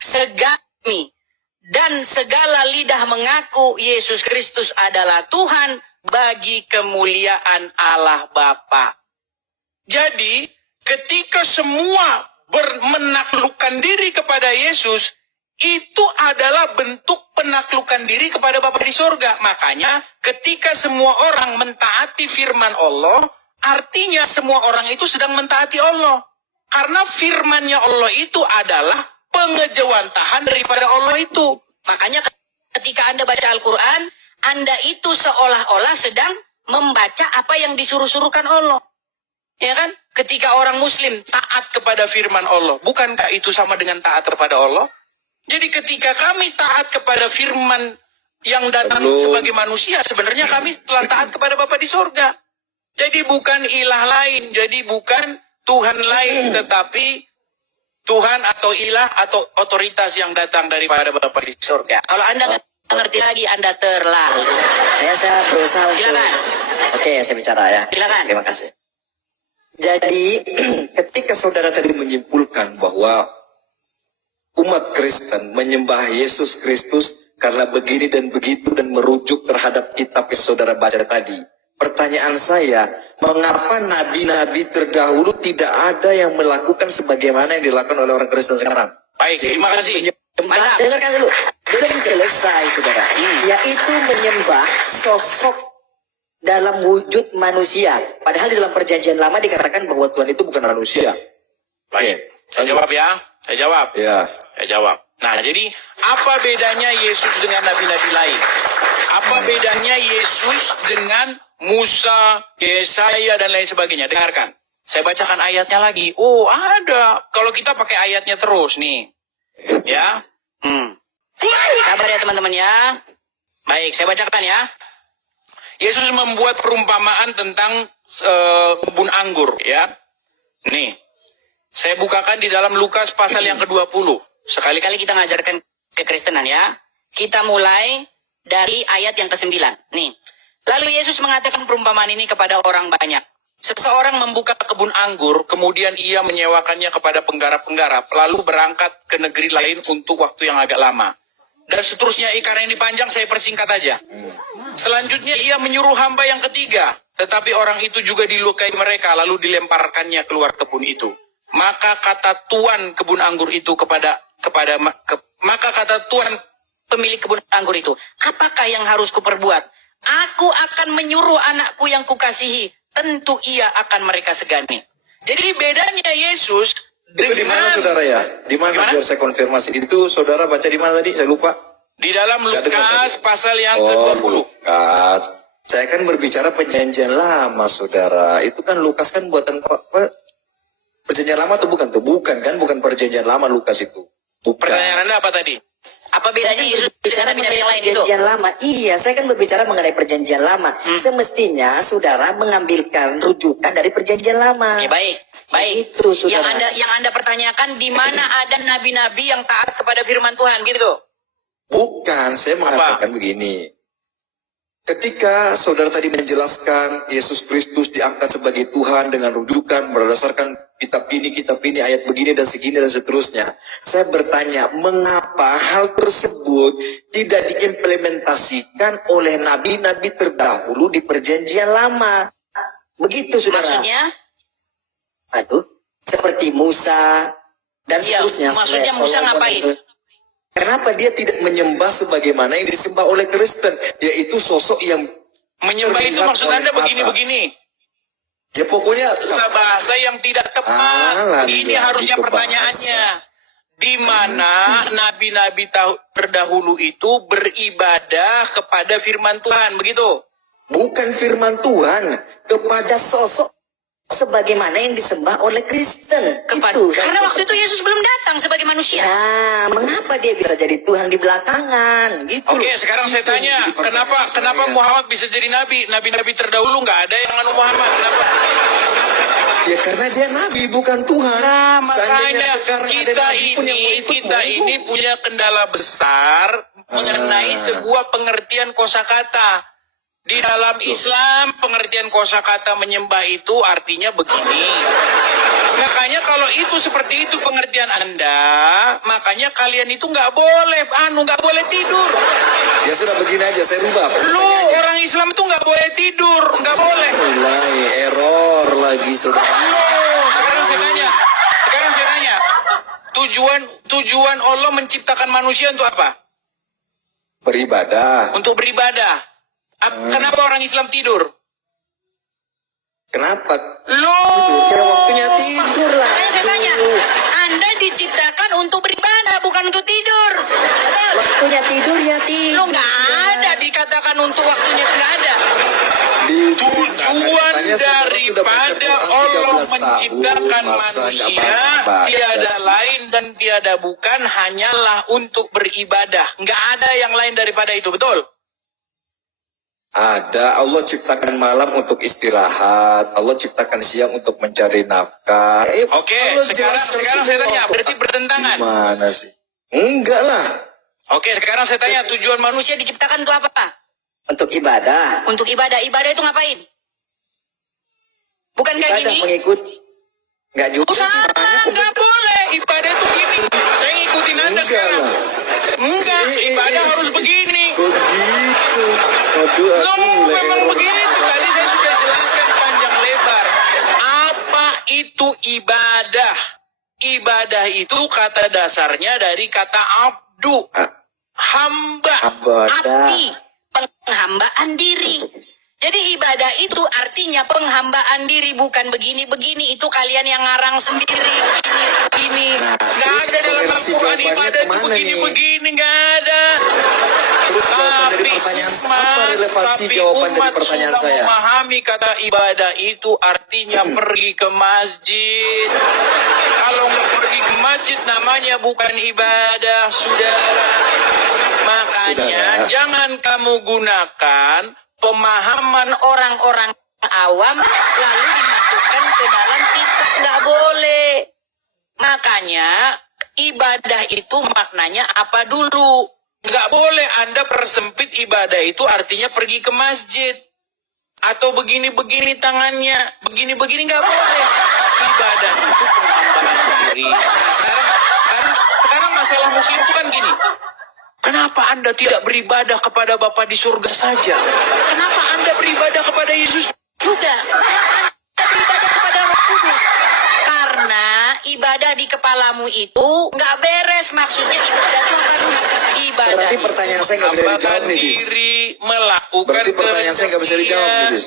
segala dan segala lidah mengaku Yesus Kristus adalah Tuhan bagi kemuliaan Allah Bapa. Jadi, ketika semua menaklukkan diri kepada Yesus, itu adalah bentuk penaklukan diri kepada Bapa di surga. Makanya, ketika semua orang mentaati firman Allah, artinya semua orang itu sedang mentaati Allah. Karena firmannya Allah itu adalah pengejawantahan daripada Allah itu. Makanya ketika Anda baca Al-Quran, Anda itu seolah-olah sedang membaca apa yang disuruh-suruhkan Allah. Ya kan? Ketika orang muslim taat kepada firman Allah, bukankah itu sama dengan taat kepada Allah? Jadi ketika kami taat kepada firman yang datang sebagai manusia, sebenarnya kami telah taat kepada Bapa di surga. Jadi bukan ilah lain, jadi bukan Tuhan lain, tetapi Tuhan atau ilah atau otoritas yang datang daripada Bapa di surga. Kalau Anda nggak ngerti lagi, Anda terlalu. Saya berusaha untuk... Silakan. Oke, saya bicara ya. Silakan. Terima kasih. Jadi, ketika saudara tadi menyimpulkan bahwa umat Kristen menyembah Yesus Kristus karena begini dan begitu dan merujuk terhadap kitab yang saudara baca tadi. Pertanyaan saya, mengapa nabi-nabi terdahulu tidak ada yang melakukan sebagaimana yang dilakukan oleh orang Kristen sekarang? Baik, terima kasih. Mantap. Dengarkan dulu. Belum selesai, saudara. Yaitu menyembah sosok dalam wujud manusia. Padahal di dalam perjanjian lama dikatakan bahwa Tuhan itu bukan manusia. Baik, saya jawab ya. Saya jawab. Ya. Saya jawab. Nah, jadi apa bedanya Yesus dengan nabi-nabi lain? Apa bedanya Yesus dengan Musa, Yesaya, dan lain sebagainya? Dengarkan. Saya bacakan ayatnya lagi. Oh, ada. Kalau kita pakai ayatnya terus nih. Ya. Sabar ya teman-teman ya. Baik, saya bacakan ya. Yesus membuat perumpamaan tentang kebun anggur ya. Nih. Saya bukakan di dalam Lukas pasal yang ke-20. Sekali-kali kita ngajarkan kekristenan ya. Kita mulai dari ayat yang ke-9. Nih. Lalu Yesus mengatakan perumpamaan ini kepada orang banyak. Seseorang membuka kebun anggur, kemudian ia menyewakannya kepada penggarap-penggarap, lalu berangkat ke negeri lain untuk waktu yang agak lama. Dan seterusnya, karena ini panjang, saya persingkat aja. Selanjutnya ia menyuruh hamba yang ketiga, tetapi orang itu juga dilukai mereka, lalu dilemparkannya keluar kebun itu. Maka kata tuan kebun anggur itu maka kata tuan pemilik kebun anggur itu, apakah yang harus kuperbuat Aku akan menyuruh anakku yang kukasihi, tentu ia akan mereka segani. Jadi bedanya Yesus Itu di mana saudara ya? Di mana Gimana? biar saya konfirmasi. Itu saudara baca di mana tadi? Saya lupa. di dalam Nggak dengar Lukas tadi. pasal yang Oh, ke-20. Lukas. Saya kan berbicara perjanjian lama, saudara. Itu kan Lukas kan buatan perjanjian lama atau bukan tuh? Bukan kan? Bukan perjanjian lama Lukas itu. Bukan. Pertanyaan Anda apa tadi? Apa Saya bedanya kan Yesus berbicara dengan nabi-nabi mengenai yang lain itu? perjanjian lama. Iya, saya kan berbicara mengenai perjanjian lama. Semestinya saudara mengambilkan rujukan dari perjanjian lama. Oke, baik. Baik. Itu, saudara. Yang anda pertanyakan di mana ada nabi-nabi yang taat kepada firman Tuhan gitu. Bukan, saya mengatakan begini. Ketika saudara tadi menjelaskan Yesus Kristus diangkat sebagai Tuhan dengan rujukan berdasarkan kitab ini, ayat begini dan segini dan seterusnya. Saya bertanya, mengapa hal tersebut tidak diimplementasikan oleh nabi-nabi terdahulu di perjanjian lama? Begitu, saudara. Maksudnya? Aduh, seperti Musa dan Iya, seterusnya. maksudnya Musa Solomon ngapain? itu. Kenapa dia tidak menyembah sebagaimana yang disembah oleh Kristen? Yaitu sosok yang Menyembah itu terlihat maksud oleh Anda mata. begini-begini. Ya pokoknya Bahasa yang tidak tepat. lagi-lagi Ini harusnya ke pertanyaannya. Di mana nabi-nabi terdahulu itu beribadah kepada firman Tuhan, begitu? bukan firman Tuhan Kepada sosok sebagaimana yang disembah oleh Kristen. Itu. Karena waktu itu Yesus belum datang sebagai manusia. Nah, mengapa dia bisa jadi Tuhan di belakangan? Gitu. Oke, sekarang saya Itu tanya, jadi pertanyaan kenapa saya. Muhammad bisa jadi nabi? Nabi-nabi terdahulu nggak ada yang mengandung Muhammad. Kenapa? Ya karena dia nabi bukan Tuhan. Nah, Seandainya makanya sekarang ada kita nabi pun yang mau ikut, kita mau. ini punya kendala besar mengenai sebuah pengertian kosakata. Di dalam Islam, pengertian kosakata menyembah itu artinya begini. Makanya kalau itu seperti itu pengertian Anda, makanya kalian itu nggak boleh tidur. Ya sudah begini aja, saya rubah. Lu orang Islam itu nggak boleh tidur, nggak boleh. Mulai error lagi saudara. Sekarang saya tanya. Tujuan Allah menciptakan manusia untuk apa? Beribadah. Untuk beribadah. Kenapa orang Islam tidur? Kenapa? Loh. Ya waktunya tidur lah. Saya tanya, Anda diciptakan untuk beribadah, bukan untuk tidur. Betul? Waktunya tidur ya tidur. Lo nggak ada dikatakan untuk waktunya, nggak ada. Tujuan Daripada Allah menciptakan manusia tiada lain dan tiada bukan hanyalah untuk beribadah. Nggak ada yang lain daripada itu, betul? Ada, Allah ciptakan malam untuk istirahat, Allah ciptakan siang untuk mencari nafkah. Oke, Allah sekarang jelaskan saya semua. tanya, berarti bertentangan. Gimana sih? Enggak lah. Oke, sekarang saya tanya, tujuan manusia diciptakan untuk apa? Untuk ibadah. Untuk ibadah. Ibadah itu ngapain? Bukan kayak Ibadah gini? mengikut. Enggak juga sih. Salah, banyak. nggak boleh. Ibadah itu gini. Saya ngikutin Anda Enggak sekarang. lah. Enggak, ibadah harus begini. Begitu. Waduh, Loh, aku mulai memang error. begini. Tadi saya sudah jelaskan panjang lebar. Apa itu ibadah? Ibadah itu kata dasarnya dari kata abdu. Hamba. Ibadah. Abdi. Penghambaan diri. Jadi ibadah itu artinya penghambaan diri, bukan begini-begini. Itu kalian yang ngarang sendiri. Begini. Nah, Nggak terus ada dalam versi Al-Quran jawabannya ibadah itu kemana nih? begini-begini. Nggak ada. Terus jawaban dari pertanyaan apa relevansi jawaban dari pertanyaan sudah saya? memahami kata ibadah itu artinya pergi ke masjid. Kalau nggak pergi ke masjid namanya bukan ibadah, saudara. Makanya jangan kamu gunakan pemahaman orang-orang awam lalu dimasukkan ke dalam kitab. Nggak boleh. Makanya ibadah itu maknanya apa dulu? Nggak boleh Anda persempit ibadah itu artinya pergi ke masjid. Atau begini-begini tangannya. Begini-begini nggak boleh. Ibadah itu penghambaan diri. Nah, sekarang masalah muslim itu kan gini. Kenapa Anda tidak beribadah kepada Bapa di surga saja? Kenapa Anda beribadah kepada Yesus juga? Kenapa Anda beribadah kepada Roh Kudus? Karena ibadah di kepalamu itu nggak beres. Maksudnya ibadah itu apa? Ibadah Berarti itu pertanyaan saya nggak bisa dijawab nih, Bis. diri melakukan Berarti pertanyaan saya nggak bisa dijawab nih, Bis.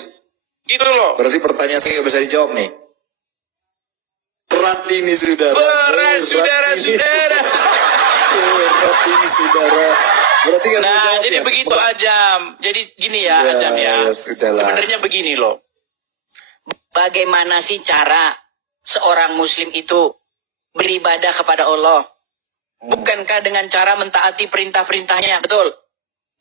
Gitu loh. Berarti pertanyaan saya nggak bisa dijawab nih. Berat ini, saudara. Berat, saudara-saudara. Berat ini, saudara. Berarti nggak bisa Nah, jawab jadi ya? begitu Ajam. Jadi gini ya, Ya, Ajam ya. ya sudahlah. Sebenarnya begini loh. bagaimana sih cara seorang muslim itu beribadah kepada Allah? Bukankah dengan cara mentaati perintah-perintahnya, betul?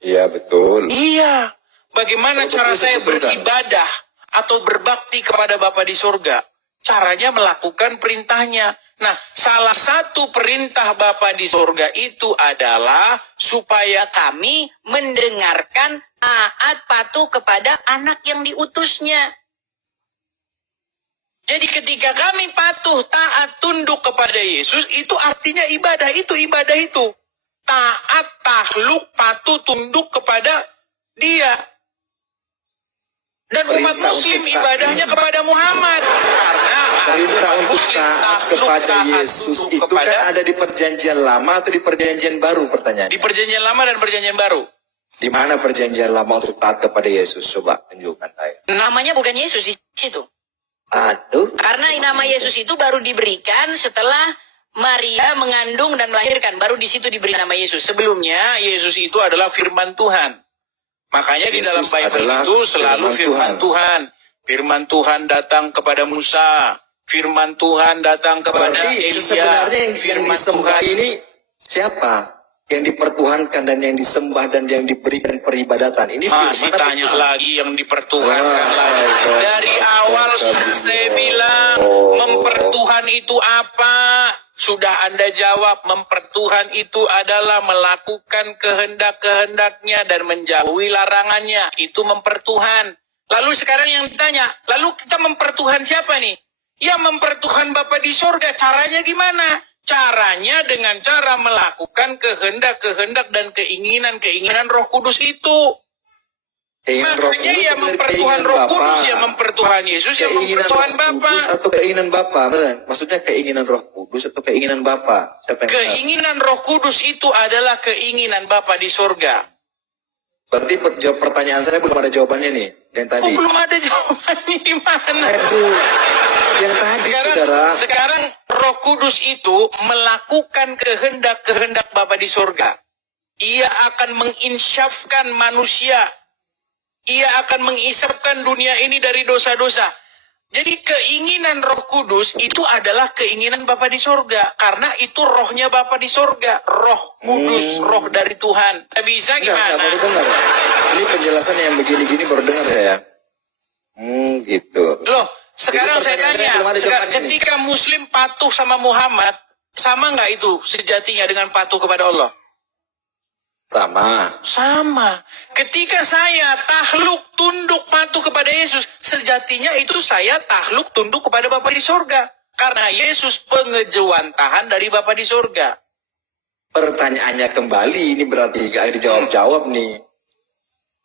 Iya, betul. Iya. Bagaimana cara saya beribadah atau berbakti kepada Bapa di surga? Caranya melakukan perintahnya. Nah, salah satu perintah Bapa di surga itu adalah supaya kami mendengarkan taat patuh kepada anak yang diutusnya. Jadi ketika kami patuh, taat, tunduk kepada Yesus, itu artinya ibadah itu, ibadah itu. Taat, takluk, patuh, tunduk kepada Dia. Dan umat Perintah muslim untuk ibadahnya kepada Muhammad. Karena Perintah umat untuk muslim taat takluk, kepada taat, Yesus tunduk itu kepada, kan ada di perjanjian lama atau di perjanjian baru, pertanyaan? di perjanjian lama dan perjanjian baru. Di mana perjanjian lama untuk taat kepada Yesus? Coba tunjukkan saya. Namanya bukan Yesus di situ. Aduh. Karena nama Yesus itu baru diberikan setelah Maria mengandung dan melahirkan. Baru di situ diberi nama Yesus. Sebelumnya, Yesus itu adalah firman Tuhan. Makanya di dalam Yesus Bible adalah itu selalu firman firman Tuhan. Firman Tuhan datang kepada Musa. Firman Tuhan datang kepada Berarti Elia. sebenarnya yang Firman disembah Tuhan. ini siapa? Yang dipertuhankan dan yang disembah dan yang diberikan peribadatan. Ini Masih firman atau tanya Tuhan? lagi yang dipertuhankan Ah, lagi. Allah. Dari awal sudah saya bilang, mempertuhan itu apa? Sudah Anda jawab, mempertuhan itu adalah melakukan kehendak-kehendaknya dan menjauhi larangannya. Itu mempertuhan. Lalu sekarang yang ditanya, lalu kita mempertuhan siapa nih? Ya mempertuhan Bapa di surga. Caranya gimana? Caranya dengan cara melakukan kehendak-kehendak dan keinginan-keinginan Roh Kudus itu. Keinginan Roh Makanya Kudus ya atau mempertuhan keinginan Roh Bapa? Kudus, ya mempertuhan Yesus, ya Keinginan mempertuhan Roh Bapa. Kudus atau keinginan Bapa? Benar? Maksudnya keinginan Roh Kudus atau keinginan Bapa? Siapa yang benar? Keinginan Roh Kudus itu adalah keinginan Bapa di surga. Berarti pertanyaan saya belum ada jawabannya nih. Yang Oh, tadi. belum ada jawabannya di mana? Aduh. Yang tadi, saudara. Sekarang Roh Kudus itu melakukan kehendak-kehendak Bapa di surga. Ia akan menginsyafkan manusia. Ia akan mengisapkan dunia ini dari dosa-dosa. Jadi keinginan Roh Kudus itu adalah keinginan Bapa di surga. Karena itu rohnya Bapa di surga. Roh Kudus, roh dari Tuhan. Tidak bisa Enggak, gimana? baru dengar. Ini penjelasan yang begini-gini baru dengar saya. Gitu. Loh, sekarang Jadi saya pertanyaan tanya, belum ada jawabannya nih. ketika Muslim patuh sama Muhammad, sama nggak itu sejatinya dengan patuh kepada Allah? Sama. Sama. Ketika saya tahluk, tunduk, patuh kepada Yesus, sejatinya itu saya tahluk, tunduk kepada Bapa di surga. Karena Yesus pengejawantahan dari Bapa di surga. Pertanyaannya kembali, ini berarti gak dijawab-jawab nih.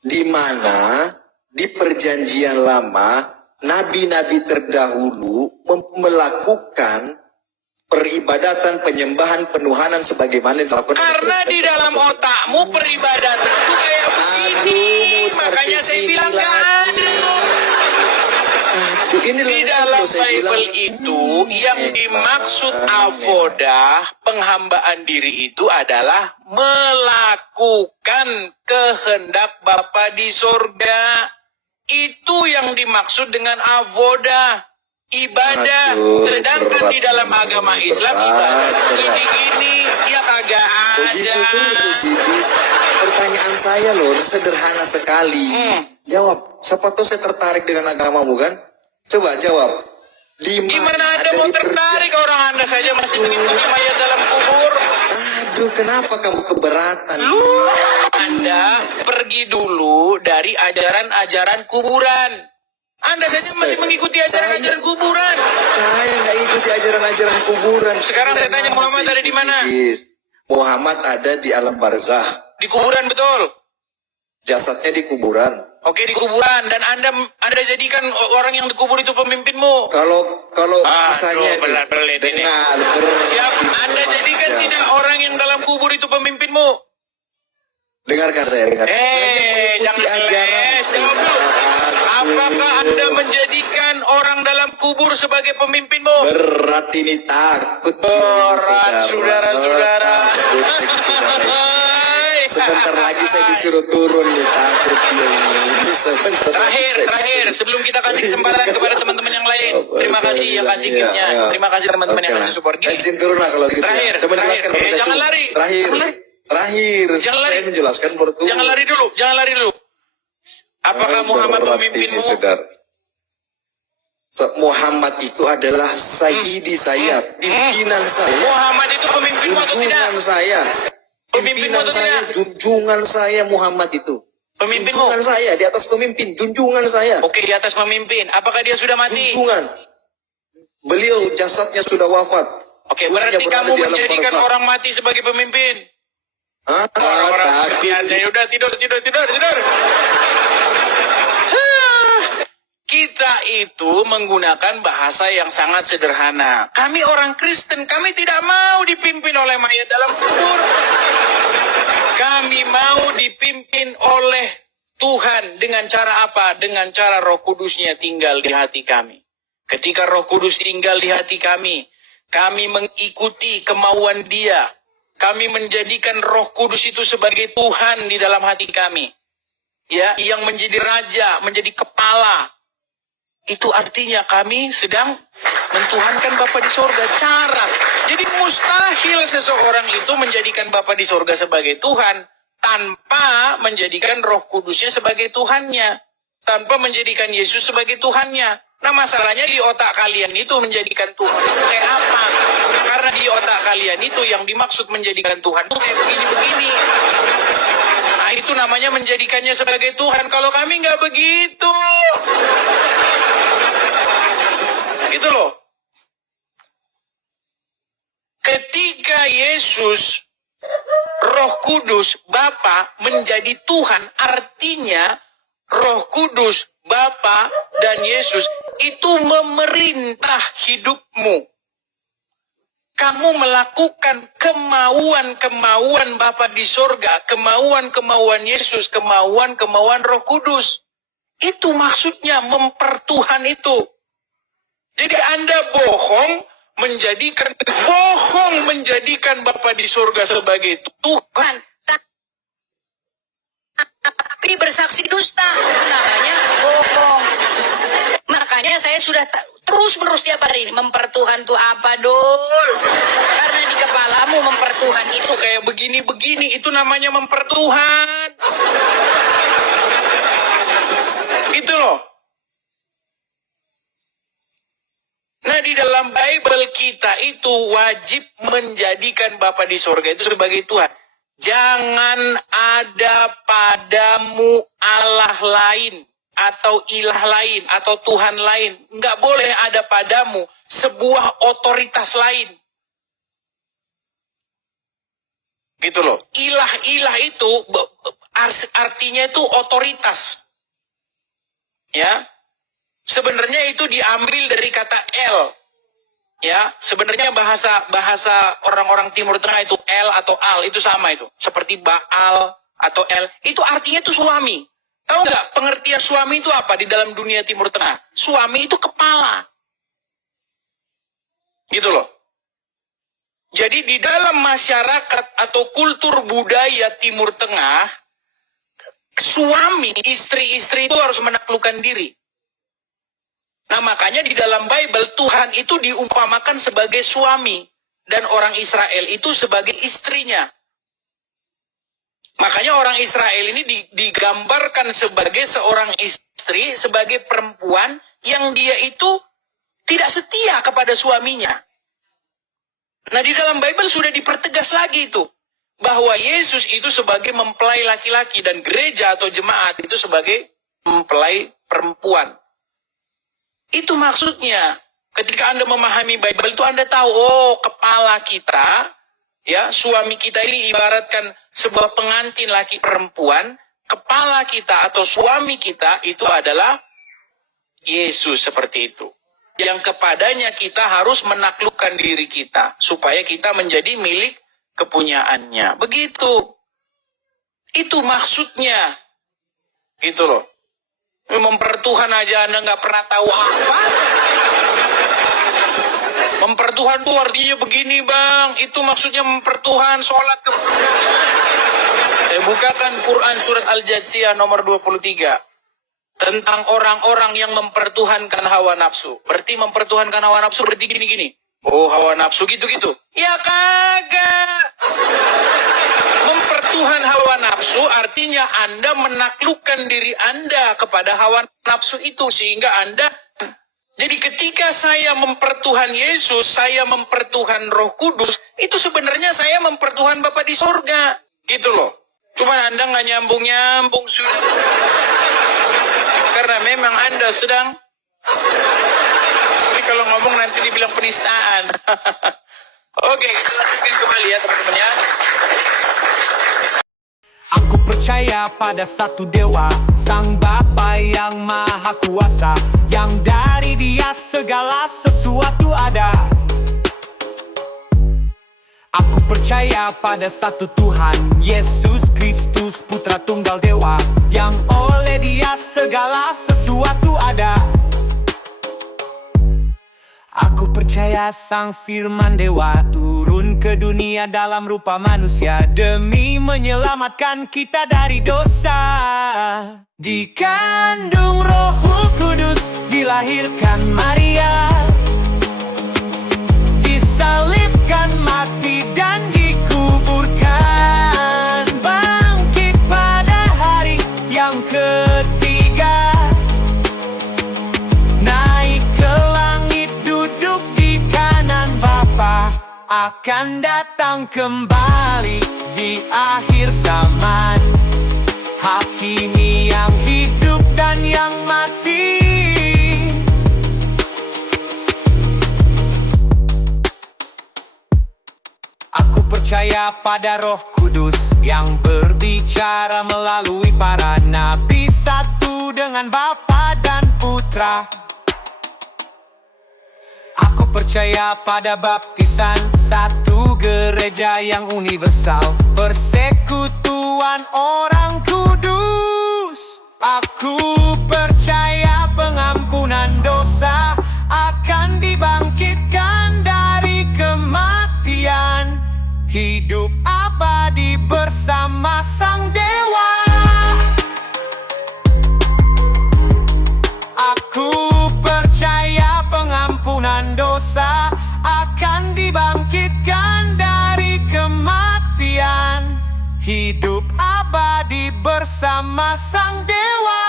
Di mana di perjanjian lama nabi-nabi terdahulu melakukan peribadatan, penyembahan, penuhanan sebagaimana yang dilakukan oleh Karena Kristen. di dalam otakmu peribadatan itu kayak begini. Aduh, Makanya saya bilang gak ada. Aduh, ini Di loh, dalam saya Bible bilang, itu yang dimaksud avodah, penghambaan diri itu adalah melakukan kehendak Bapa di surga. Itu yang dimaksud dengan avodah, ibadah. Aduh, Sedangkan berat di dalam ini, agama Islam berat, ibadah berat. gini-gini ya kagak begitu ada. terus sih, Bis. Pertanyaan saya loh sederhana sekali. Jawab. Siapa tahu saya tertarik dengan agamamu kan? Coba jawab. Gimana Anda mau tertarik, orang Anda saja masih mengikuti mayat dalam kubur? Aduh, kenapa kamu keberatan? Anda pergi dulu dari ajaran-ajaran kuburan. Anda saja masih mengikuti ajaran-ajaran kuburan. Saya nggak ikuti ajaran-ajaran kuburan. Sekarang saya tanya, Muhammad ada di mana? Muhammad ada di alam barzah. Di kuburan betul. Jasadnya di kuburan. Oke, di kuburan, dan Anda jadikan orang yang dikubur itu pemimpinmu. Kalau misalnya belit ini. dengar Siap, Anda jadikan tidak orang yang dalam kubur itu pemimpinmu. dengarkan saya, dengarkan. Jangan ngeles, jawab dulu. Apakah Anda menjadikan orang dalam kubur sebagai pemimpinmu? Berat ini takut. Berat, saudara-saudara. Takut, saudara. Sebentar lagi saya disuruh turun nih, takut dia ini. Sebentar lagi saya Terakhir, sebelum kita kasih kesempatan kepada teman-teman yang lain. Terima kasih yang kasih gift-nya. Terima kasih teman-teman yang kasih support. Gini, Izin turun lah kalau gitu. Terakhir, Saya menjelaskan terakhir. pada Jangan itu. lari. Terakhir. Jangan lari. Saya menjelaskan baru turun. jangan lari dulu. Apakah Muhammad Berat ini, pemimpinmu? saudara. Muhammad itu adalah sayyidi saya, pimpinan saya. Muhammad itu pemimpinmu atau tidak? Junjungan saya. Pemimpinmu atau saya, tidak? junjungan saya Muhammad itu. Pemimpinmu? Junjungan saya, di atas pemimpin, junjungan saya. Oke, di atas pemimpin. Apakah dia sudah mati? Junjungan. Beliau jasadnya sudah wafat. Oke, Ruhnya berarti berada kamu di alam menjadikan barzakh. orang mati sebagai pemimpin. Hah? Orang-orang Takut. seperti Anda. Udah tidur. Kita itu menggunakan bahasa yang sangat sederhana. Kami orang Kristen, kami tidak mau dipimpin oleh mayat dalam kubur. Kami mau dipimpin oleh Tuhan. Dengan cara apa? Dengan cara Roh Kudus-Nya tinggal di hati kami. Ketika Roh Kudus tinggal di hati kami mengikuti kemauan Dia. Kami menjadikan Roh Kudus itu sebagai Tuhan di dalam hati kami. Ya, yang menjadi raja, menjadi kepala. Itu artinya kami sedang mentuhankan Bapa di sorga. Cara. Jadi mustahil seseorang itu menjadikan Bapa di sorga sebagai Tuhan tanpa menjadikan Roh Kudusnya sebagai Tuhannya. Tanpa menjadikan Yesus sebagai Tuhannya. Nah, masalahnya di otak kalian itu menjadikan Tuhan itu kayak apa? Karena di otak kalian itu yang dimaksud menjadikan Tuhan itu kayak begini-begini. Nah, itu namanya menjadikannya sebagai Tuhan. Kalau kami nggak begitu. Gitu loh. Ketika Yesus, Roh Kudus, Bapa menjadi Tuhan, artinya Roh Kudus, Bapa dan Yesus itu memerintah hidupmu. Kamu melakukan kemauan-kemauan Bapa di sorga, kemauan-kemauan Yesus, kemauan-kemauan Roh Kudus. Itu maksudnya mempertuhan itu. Jadi Anda bohong menjadikan Bapa di sorga sebagai Tuhan. Tapi bersaksi dusta, namanya bohong. Makanya saya sudah terus-menerus tiap hari ini mempertuhan tuh apa, Dul? Karena di kepalamu mempertuhan itu Kayak begini-begini, itu namanya mempertuhan. Gitu loh. Nah, di dalam Bible kita itu wajib menjadikan Bapa di sorga itu sebagai Tuhan. Jangan ada padamu Allah lain atau ilah lain atau Tuhan lain. Nggak boleh ada padamu sebuah otoritas lain. Gitu loh. Ilah itu artinya itu otoritas. Ya. Sebenarnya itu diambil dari kata El. Ya, sebenarnya bahasa orang-orang Timur Tengah itu El atau Al itu sama itu. Seperti Baal atau El, itu artinya itu suami. Tahu nggak pengertian suami itu apa di dalam dunia Timur Tengah? Suami itu kepala. Gitu loh. Jadi di dalam masyarakat atau kultur budaya Timur Tengah, suami, istri-istri itu harus menaklukkan diri. Nah, makanya di dalam Bible Tuhan itu diumpamakan sebagai suami dan orang Israel itu sebagai istrinya. Makanya orang Israel ini digambarkan sebagai seorang istri, sebagai perempuan yang dia itu tidak setia kepada suaminya. Nah, di dalam Bible sudah dipertegas lagi itu. Bahwa Yesus itu sebagai mempelai laki-laki dan gereja atau jemaat itu sebagai mempelai perempuan. Itu maksudnya. Ketika Anda memahami Bible itu Anda tahu, oh kepala kita, ya suami kita ini ibaratkan sebuah pengantin laki perempuan, kepala kita atau suami kita itu adalah Yesus, seperti itu. Yang kepadanya kita harus menaklukkan diri kita supaya kita menjadi milik kepunyaannya. Begitu. Itu maksudnya. Gitu loh. Mempertuhan aja Anda nggak pernah tahu apa. Mempertuhan itu artinya begini bang. Itu maksudnya mempertuhan, sholat ke... Saya bukakan Quran surat Al-Jathiyah nomor 23. Tentang orang-orang yang mempertuhankan hawa nafsu. Berarti mempertuhankan hawa nafsu berarti gini-gini. Oh hawa nafsu gitu-gitu. Ya kagak. Mempertuhan hawa nafsu artinya Anda menaklukkan diri Anda kepada hawa nafsu itu. Sehingga Anda... Jadi ketika saya mempertuhan Yesus, saya mempertuhan Roh Kudus, itu sebenarnya saya mempertuhan Bapa di sorga. Gitu loh. Cuma Anda nggak nyambung-nyambung sudah. Karena memang Anda sedang... Tapi kalau ngomong nanti dibilang penistaan. Oke, kita lanjutkan kembali ya teman-teman ya. Aku percaya pada satu dewa, Sang Bapa yang Maha Kuasa, yang dari Dia segala sesuatu ada. Aku percaya pada satu Tuhan, Yesus Kristus Putra Tunggal Dewa, yang oleh Dia segala sesuatu ada. Aku percaya Sang Firman Dewa turun ke dunia dalam rupa manusia demi menyelamatkan kita dari dosa. Dikandung Roh Kudus, dilahirkan Maria, disalibkan, mati dan dikuburkan, bangkit pada hari yang ketiga, naik ke langit, duduk di kanan Bapa, akan datang kembali di akhir zaman, hakimi yang hidup dan yang mati. Aku percaya pada Roh Kudus yang berbicara melalui para nabi, satu dengan Bapa dan Putra. Aku percaya pada baptisan, satu gereja yang universal, persekutuan orang kudus. Aku percaya pengampunan dosa akan dibangkitkan dari kematian, hidup abadi bersama Sang Dewa. Aku percaya pengampunan dosa akan dibangkitkan dari kematian, hidup abadi bersama Sang Dewa.